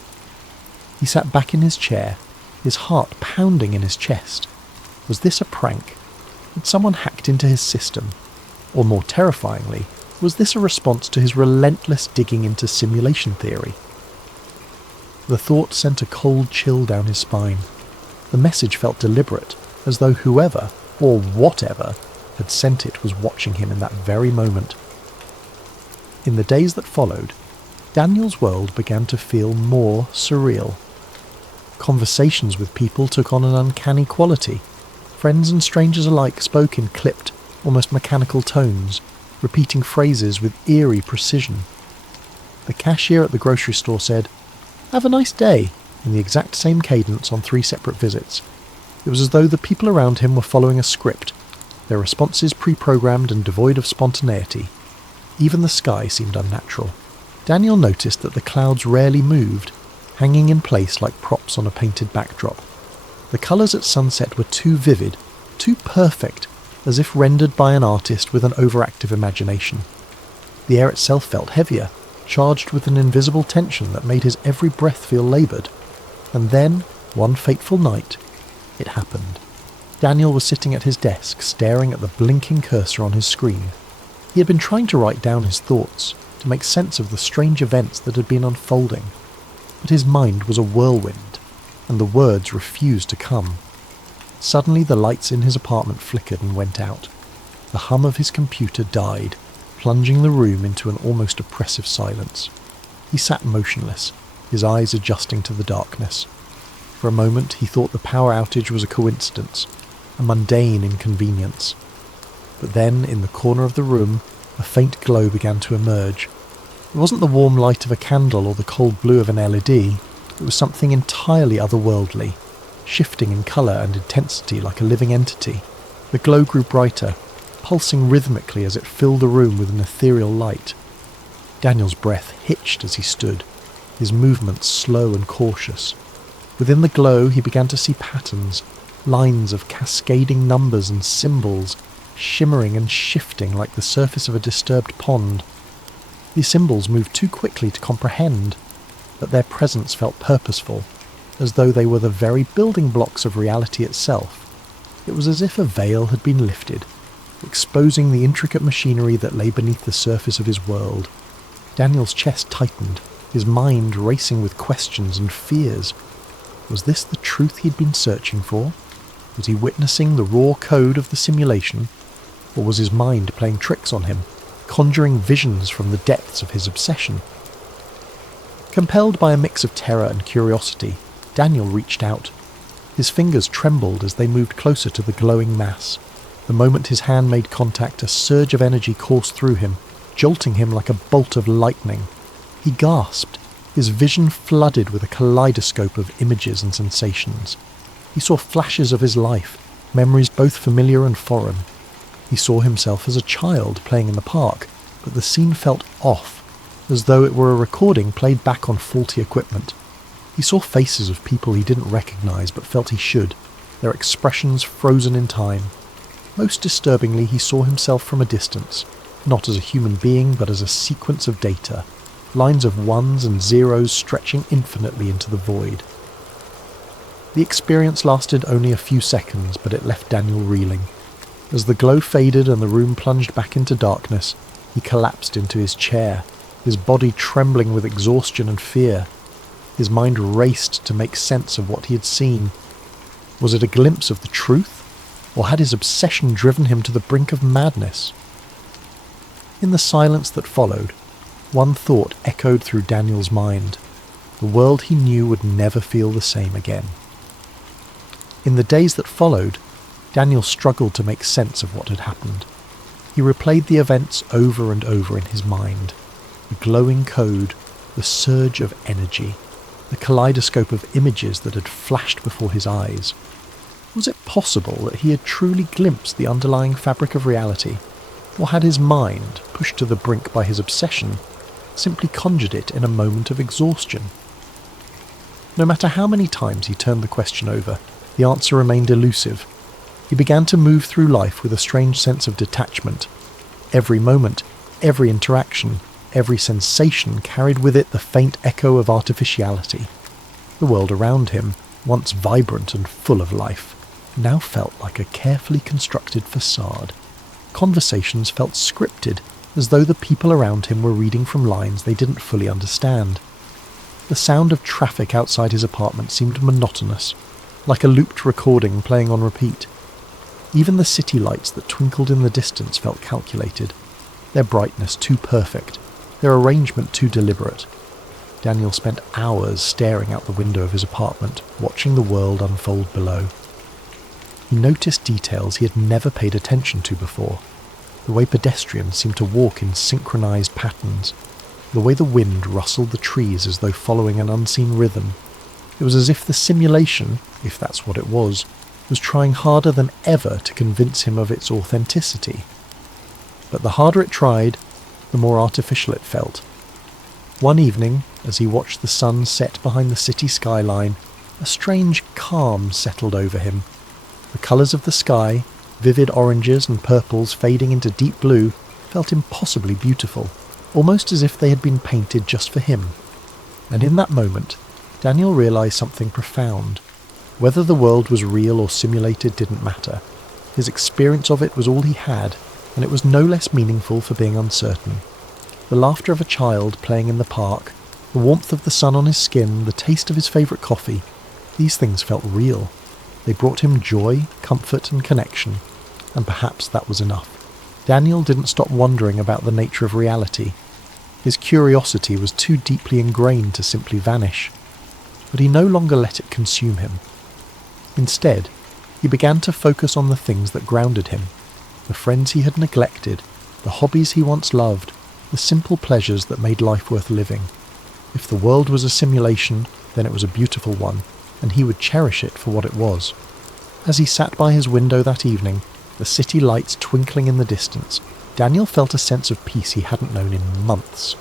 He sat back in his chair, his heart pounding in his chest. Was this a prank? Had someone hacked into his system? Or more terrifyingly, was this a response to his relentless digging into simulation theory? The thought sent a cold chill down his spine. The message felt deliberate, as though whoever, or whatever, had sent it was watching him in that very moment. In the days that followed, Daniel's world began to feel more surreal. Conversations with people took on an uncanny quality. Friends and strangers alike spoke in clipped, almost mechanical tones, repeating phrases with eerie precision. The cashier at the grocery store said, "Have a nice day," in the exact same cadence on 3 separate visits. It was as though the people around him were following a script, their responses pre-programmed and devoid of spontaneity. Even the sky seemed unnatural. Daniel noticed that the clouds rarely moved, hanging in place like props on a painted backdrop. The colours at sunset were too vivid, too perfect, as if rendered by an artist with an overactive imagination. The air itself felt heavier, charged with an invisible tension that made his every breath feel laboured. And then, one fateful night, It happened. Daniel was sitting at his desk, staring at the blinking cursor on his screen. He had been trying to write down his thoughts, to make sense of the strange events that had been unfolding. But his mind was a whirlwind, and the words refused to come. Suddenly the lights in his apartment flickered and went out. The hum of his computer died, plunging the room into an almost oppressive silence. He sat motionless, his eyes adjusting to the darkness. For a moment he thought the power outage was a coincidence, a mundane inconvenience. But then, in the corner of the room, a faint glow began to emerge. It wasn't the warm light of a candle or the cold blue of an LED, it was something entirely otherworldly, shifting in colour and intensity like a living entity. The glow grew brighter, pulsing rhythmically as it filled the room with an ethereal light. Daniel's breath hitched as he stood, his movements slow and cautious. Within the glow he began to see patterns, lines of cascading numbers and symbols, shimmering and shifting like the surface of a disturbed pond. These symbols moved too quickly to comprehend, but their presence felt purposeful, as though they were the very building blocks of reality itself. It was as if a veil had been lifted, exposing the intricate machinery that lay beneath the surface of his world. Daniel's chest tightened, his mind racing with questions and fears. Was this the truth he'd been searching for? Was he witnessing the raw code of the simulation? Or was his mind playing tricks on him, conjuring visions from the depths of his obsession? Compelled by a mix of terror and curiosity, Daniel reached out. His fingers trembled as they moved closer to the glowing mass. The moment his hand made contact, a surge of energy coursed through him, jolting him like a bolt of lightning. He gasped, his vision flooded with a kaleidoscope of images and sensations. He saw flashes of his life, memories both familiar and foreign. He saw himself as a child playing in the park, but the scene felt off, as though it were a recording played back on faulty equipment. He saw faces of people he didn't recognise but felt he should, their expressions frozen in time. Most disturbingly, he saw himself from a distance, not as a human being but as a sequence of data, lines of ones and zeros stretching infinitely into the void. The experience lasted only a few seconds, but it left Daniel reeling. As the glow faded and the room plunged back into darkness, he collapsed into his chair, his body trembling with exhaustion and fear. His mind raced to make sense of what he had seen. Was it a glimpse of the truth? Or had his obsession driven him to the brink of madness? In the silence that followed, one thought echoed through Daniel's mind. The world he knew would never feel the same again. In the days that followed, Daniel struggled to make sense of what had happened. He replayed the events over and over in his mind. The glowing code, the surge of energy, the kaleidoscope of images that had flashed before his eyes. Was it possible that he had truly glimpsed the underlying fabric of reality? Or had his mind, pushed to the brink by his obsession, simply conjured it in a moment of exhaustion? No matter how many times he turned the question over, the answer remained elusive. He began to move through life with a strange sense of detachment. Every moment, every interaction, every sensation carried with it the faint echo of artificiality. The world around him, once vibrant and full of life, now felt like a carefully constructed facade. Conversations felt scripted, as though the people around him were reading from lines they didn't fully understand. The sound of traffic outside his apartment seemed monotonous, like a looped recording playing on repeat. Even the city lights that twinkled in the distance felt calculated, their brightness too perfect, their arrangement too deliberate. Daniel spent hours staring out the window of his apartment, watching the world unfold below. He noticed details he had never paid attention to before. The way pedestrians seemed to walk in synchronized patterns, the way the wind rustled the trees as though following an unseen rhythm. It was as if the simulation, if that's what it was trying harder than ever to convince him of its authenticity. But the harder it tried, the more artificial it felt. One evening, as he watched the sun set behind the city skyline, a strange calm settled over him. The colours of the sky, vivid oranges and purples fading into deep blue, felt impossibly beautiful, almost as if they had been painted just for him. And in that moment, Daniel realised something profound. Whether the world was real or simulated didn't matter. His experience of it was all he had, and it was no less meaningful for being uncertain. The laughter of a child playing in the park, the warmth of the sun on his skin, the taste of his favourite coffee, these things felt real. They brought him joy, comfort and connection, and perhaps that was enough. Daniel didn't stop wondering about the nature of reality. His curiosity was too deeply ingrained to simply vanish, but he no longer let it consume him. Instead, he began to focus on the things that grounded him, the friends he had neglected, the hobbies he once loved, the simple pleasures that made life worth living. If the world was a simulation, then it was a beautiful one, and he would cherish it for what it was. As he sat by his window that evening, the city lights twinkling in the distance, Daniel felt a sense of peace he hadn't known in months.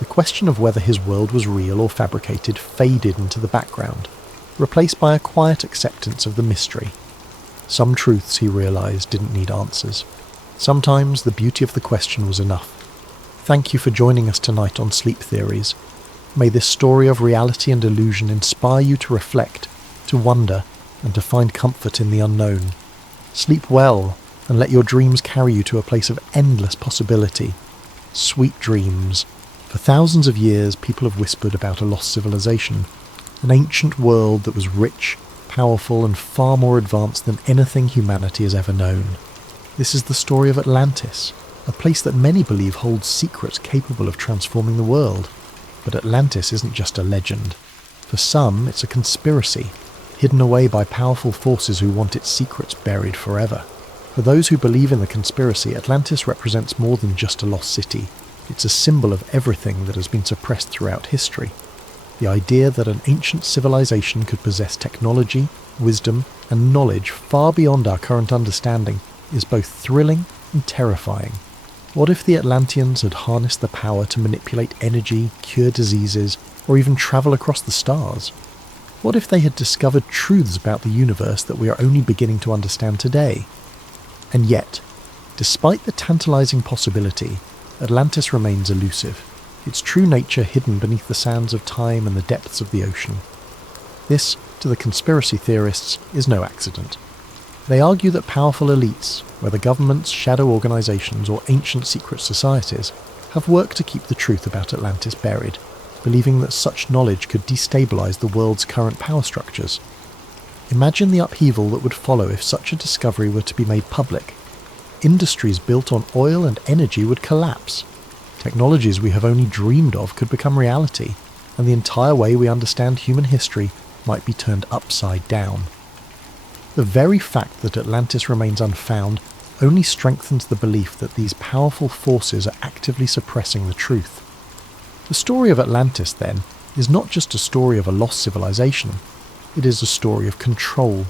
The question of whether his world was real or fabricated faded into the background, replaced by a quiet acceptance of the mystery. Some truths, he realised, didn't need answers. Sometimes the beauty of the question was enough. Thank you for joining us tonight on Sleep Theories. May this story of reality and illusion inspire you to reflect, to wonder, and to find comfort in the unknown. Sleep well, and let your dreams carry you to a place of endless possibility. Sweet dreams. For thousands of years, people have whispered about a lost civilization, an ancient world that was rich, powerful, and far more advanced than anything humanity has ever known. This is the story of Atlantis, a place that many believe holds secrets capable of transforming the world. But Atlantis isn't just a legend. For some, it's a conspiracy, hidden away by powerful forces who want its secrets buried forever. For those who believe in the conspiracy, Atlantis represents more than just a lost city. It's a symbol of everything that has been suppressed throughout history. The idea that an ancient civilization could possess technology, wisdom, and knowledge far beyond our current understanding is both thrilling and terrifying. What if the Atlanteans had harnessed the power to manipulate energy, cure diseases, or even travel across the stars? What if they had discovered truths about the universe that we are only beginning to understand today? And yet, despite the tantalizing possibility, Atlantis remains elusive, its true nature hidden beneath the sands of time and the depths of the ocean. This, to the conspiracy theorists, is no accident. They argue that powerful elites, whether governments, shadow organizations, or ancient secret societies, have worked to keep the truth about Atlantis buried, believing that such knowledge could destabilize the world's current power structures. Imagine the upheaval that would follow if such a discovery were to be made public. Industries built on oil and energy would collapse. Technologies we have only dreamed of could become reality, and the entire way we understand human history might be turned upside down. The very fact that Atlantis remains unfound only strengthens the belief that these powerful forces are actively suppressing the truth. The story of Atlantis, then, is not just a story of a lost civilization. It is a story of control,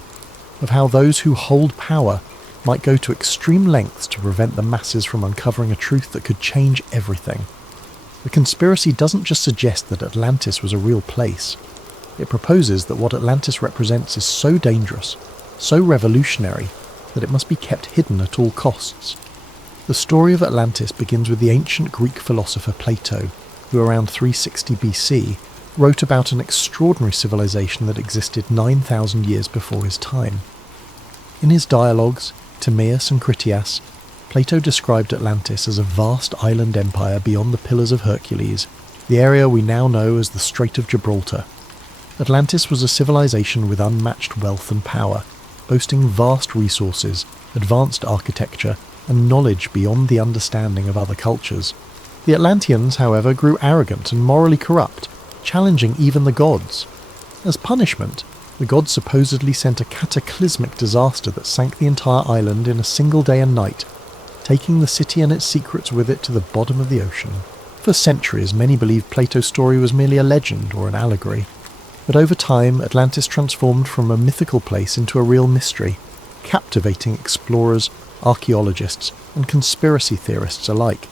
of how those who hold power might go to extreme lengths to prevent the masses from uncovering a truth that could change everything. The conspiracy doesn't just suggest that Atlantis was a real place. It proposes that what Atlantis represents is so dangerous, so revolutionary, that it must be kept hidden at all costs. The story of Atlantis begins with the ancient Greek philosopher Plato, who around 360 BC wrote about an extraordinary civilization that existed 9,000 years before his time. In his dialogues, Timaeus and Critias, Plato described Atlantis as a vast island empire beyond the Pillars of Hercules, the area we now know as the Strait of Gibraltar. Atlantis was a civilization with unmatched wealth and power, boasting vast resources, advanced architecture, and knowledge beyond the understanding of other cultures. The Atlanteans, however, grew arrogant and morally corrupt, challenging even the gods. As punishment, the gods supposedly sent a cataclysmic disaster that sank the entire island in a single day and night, taking the city and its secrets with it to the bottom of the ocean. For centuries, many believed Plato's story was merely a legend or an allegory. But over time, Atlantis transformed from a mythical place into a real mystery, captivating explorers, archaeologists, and conspiracy theorists alike.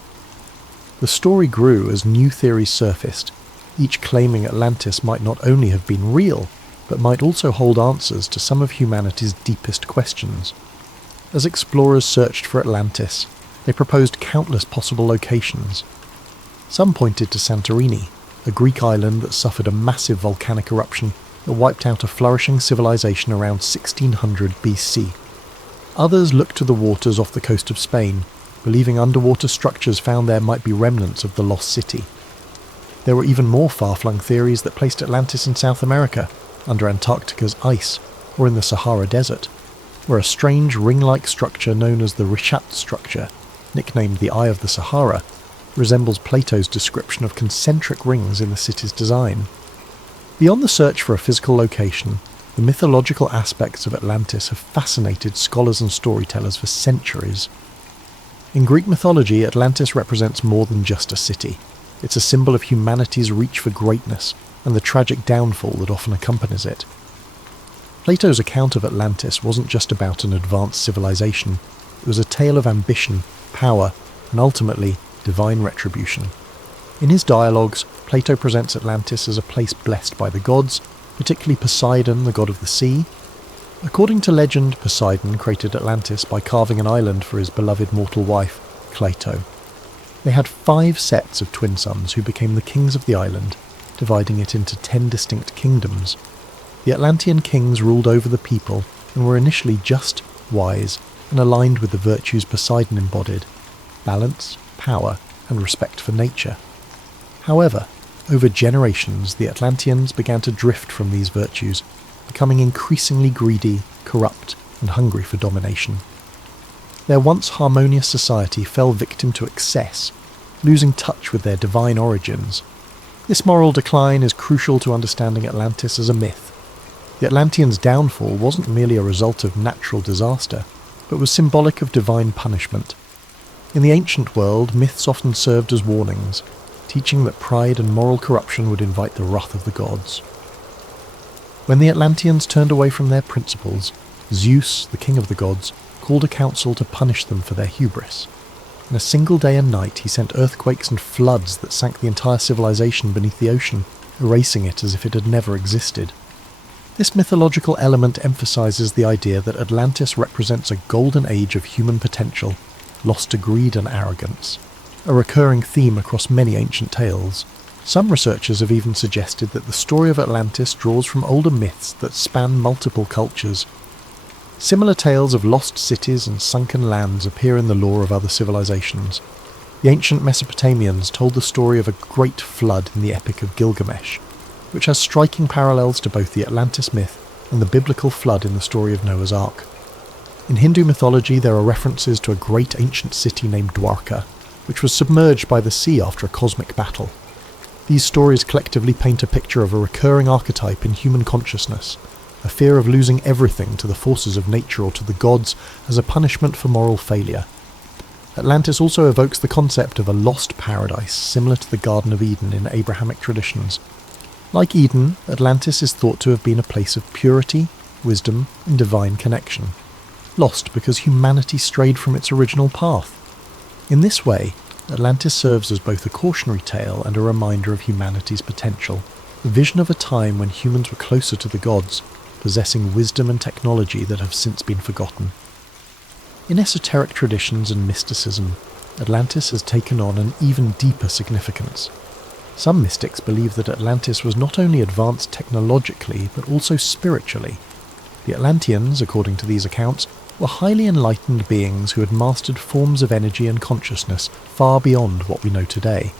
The story grew as new theories surfaced, each claiming Atlantis might not only have been real, but might also hold answers to some of humanity's deepest questions. As explorers searched for Atlantis, they proposed countless possible locations. Some pointed to Santorini, a Greek island that suffered a massive volcanic eruption that wiped out a flourishing civilization around 1600 BC. Others looked to the waters off the coast of Spain, believing underwater structures found there might be remnants of the lost city. There were even more far-flung theories that placed Atlantis in South America, under Antarctica's ice, or in the Sahara Desert, where a strange ring-like structure known as the Richat structure, nicknamed the Eye of the Sahara, resembles Plato's description of concentric rings in the city's design. Beyond the search for a physical location, the mythological aspects of Atlantis have fascinated scholars and storytellers for centuries. In Greek mythology, Atlantis represents more than just a city. It's a symbol of humanity's reach for greatness and the tragic downfall that often accompanies it. Plato's account of Atlantis wasn't just about an advanced civilization. It was a tale of ambition, power, and ultimately, divine retribution. In his dialogues, Plato presents Atlantis as a place blessed by the gods, particularly Poseidon, the god of the sea. According to legend, Poseidon created Atlantis by carving an island for his beloved mortal wife, Cleito. They had 5 sets of twin sons who became the kings of the island, dividing it into 10 distinct kingdoms. The Atlantean kings ruled over the people and were initially just, wise, and aligned with the virtues Poseidon embodied: balance, power, and respect for nature. However, over generations, the Atlanteans began to drift from these virtues, becoming increasingly greedy, corrupt, and hungry for domination. Their once harmonious society fell victim to excess, losing touch with their divine origins. This moral decline is crucial to understanding Atlantis as a myth. The Atlanteans' downfall wasn't merely a result of natural disaster, but was symbolic of divine punishment. In the ancient world, myths often served as warnings, teaching that pride and moral corruption would invite the wrath of the gods. When the Atlanteans turned away from their principles, Zeus, the king of the gods, called a council to punish them for their hubris. In a single day and night, he sent earthquakes and floods that sank the entire civilization beneath the ocean, erasing it as if it had never existed. This mythological element emphasizes the idea that Atlantis represents a golden age of human potential, lost to greed and arrogance, a recurring theme across many ancient tales. Some researchers have even suggested that the story of Atlantis draws from older myths that span multiple cultures. Similar tales of lost cities and sunken lands appear in the lore of other civilizations. The ancient Mesopotamians told the story of a great flood in the Epic of Gilgamesh, which has striking parallels to both the Atlantis myth and the biblical flood in the story of Noah's Ark. In Hindu mythology, there are references to a great ancient city named Dwarka, which was submerged by the sea after a cosmic battle. These stories collectively paint a picture of a recurring archetype in human consciousness, a fear of losing everything to the forces of nature or to the gods as a punishment for moral failure. Atlantis also evokes the concept of a lost paradise, similar to the Garden of Eden in Abrahamic traditions. Like Eden, Atlantis is thought to have been a place of purity, wisdom, and divine connection, lost because humanity strayed from its original path. In this way, Atlantis serves as both a cautionary tale and a reminder of humanity's potential, a vision of a time when humans were closer to the gods, possessing wisdom and technology that have since been forgotten. In esoteric traditions and mysticism, Atlantis has taken on an even deeper significance. Some mystics believe that Atlantis was not only advanced technologically, but also spiritually. The Atlanteans, according to these accounts, were highly enlightened beings who had mastered forms of energy and consciousness far beyond what we know today.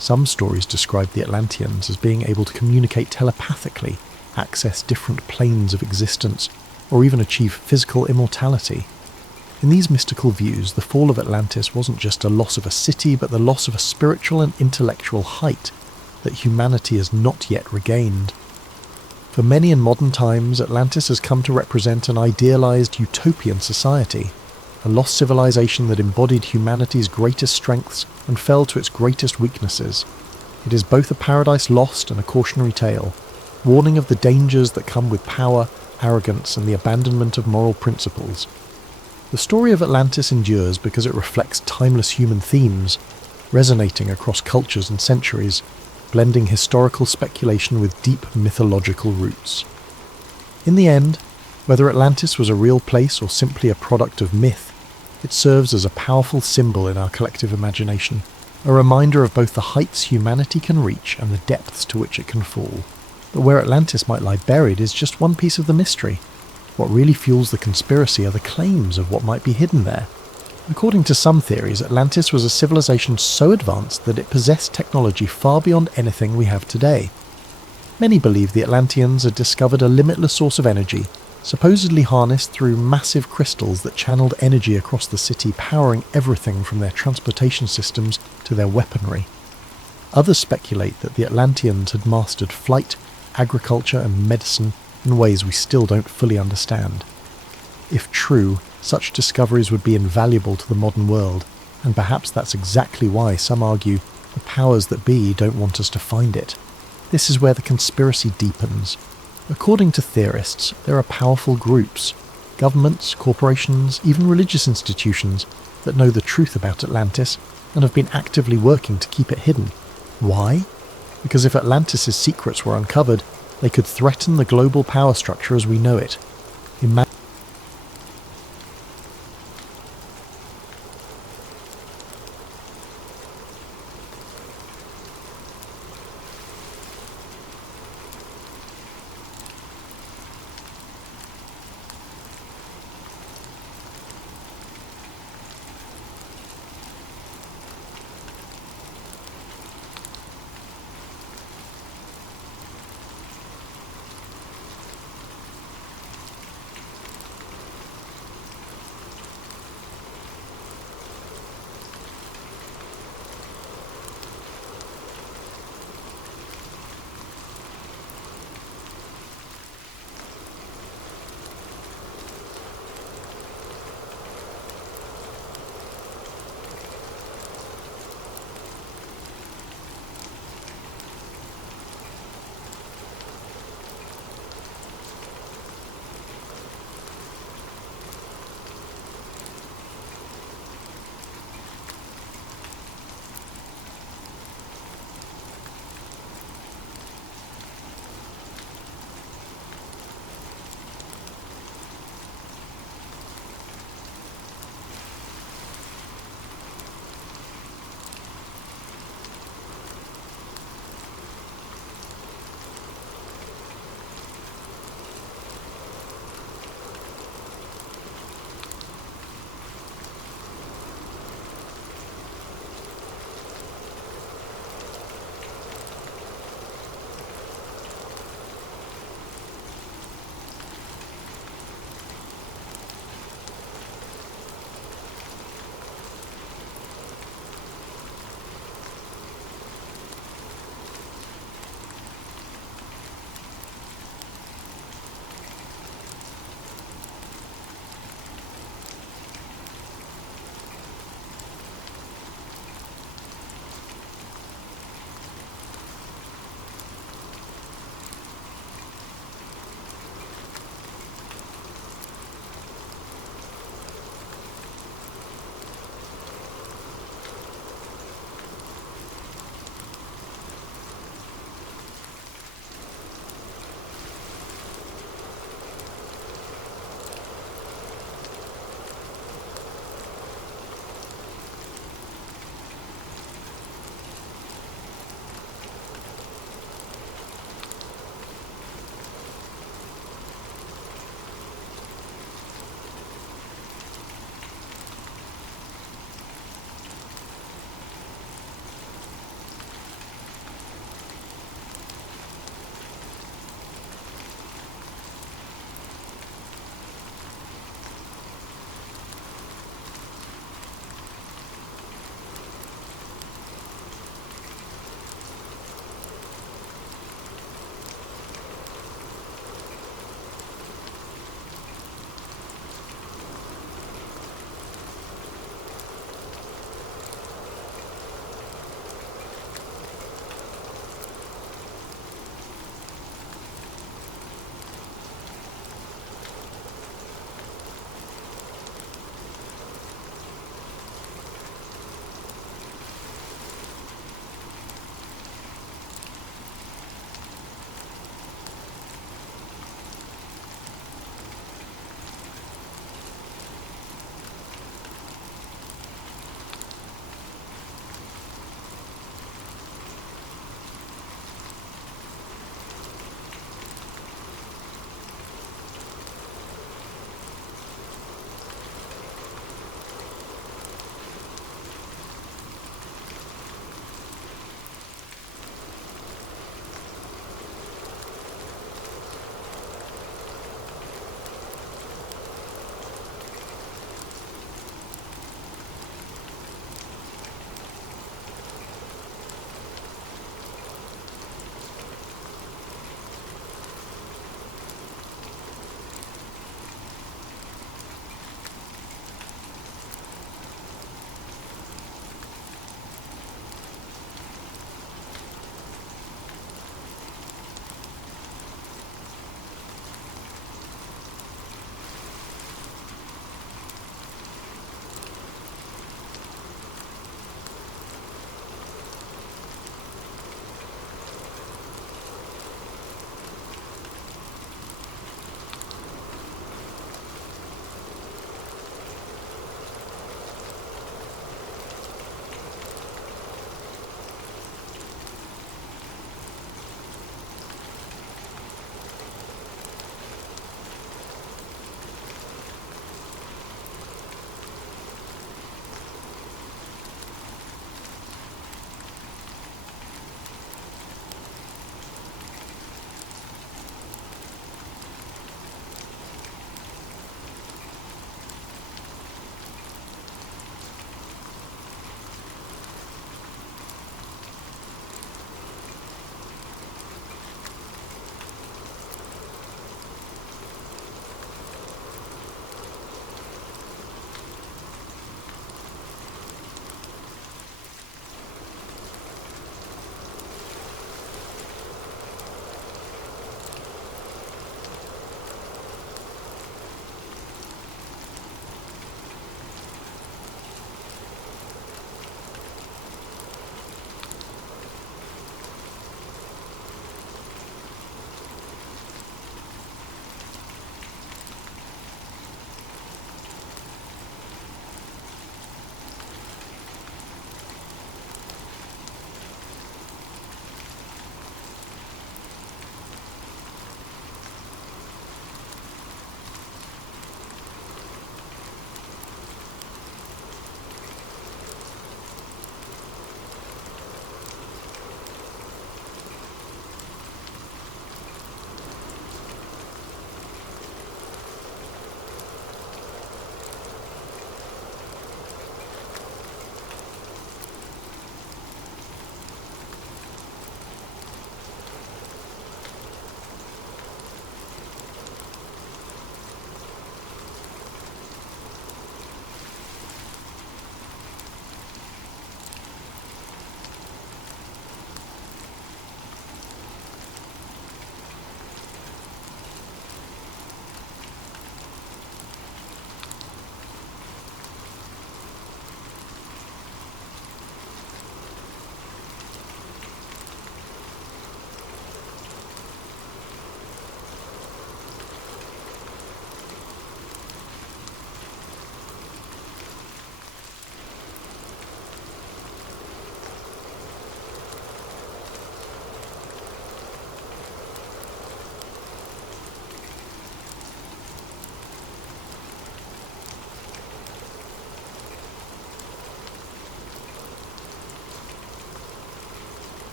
Some stories describe the Atlanteans as being able to communicate telepathically, access different planes of existence, or even achieve physical immortality. In these mystical views, the fall of Atlantis wasn't just a loss of a city, but the loss of a spiritual and intellectual height that humanity has not yet regained. For many in modern times, Atlantis has come to represent an idealized utopian society, a lost civilization that embodied humanity's greatest strengths and fell to its greatest weaknesses. It is both a paradise lost and a cautionary tale, warning of the dangers that come with power, arrogance, and the abandonment of moral principles. The story of Atlantis endures because it reflects timeless human themes, resonating across cultures and centuries, blending historical speculation with deep mythological roots. In the end, whether Atlantis was a real place or simply a product of myth, it serves as a powerful symbol in our collective imagination, a reminder of both the heights humanity can reach and the depths to which it can fall. But where Atlantis might lie buried is just one piece of the mystery. What really fuels the conspiracy are the claims of what might be hidden there. According to some theories, Atlantis was a civilization so advanced that it possessed technology far beyond anything we have today. Many believe the Atlanteans had discovered a limitless source of energy, supposedly harnessed through massive crystals that channeled energy across the city, powering everything from their transportation systems to their weaponry. Others speculate that the Atlanteans had mastered flight, agriculture and medicine in ways we still don't fully understand. If true, such discoveries would be invaluable to the modern world, and perhaps that's exactly why some argue the powers that be don't want us to find it. This is where the conspiracy deepens. According to theorists, there are powerful groups, governments, corporations, even religious institutions that know the truth about Atlantis and have been actively working to keep it hidden. Why? Because if Atlantis' secrets were uncovered, they could threaten the global power structure as we know it. Imagine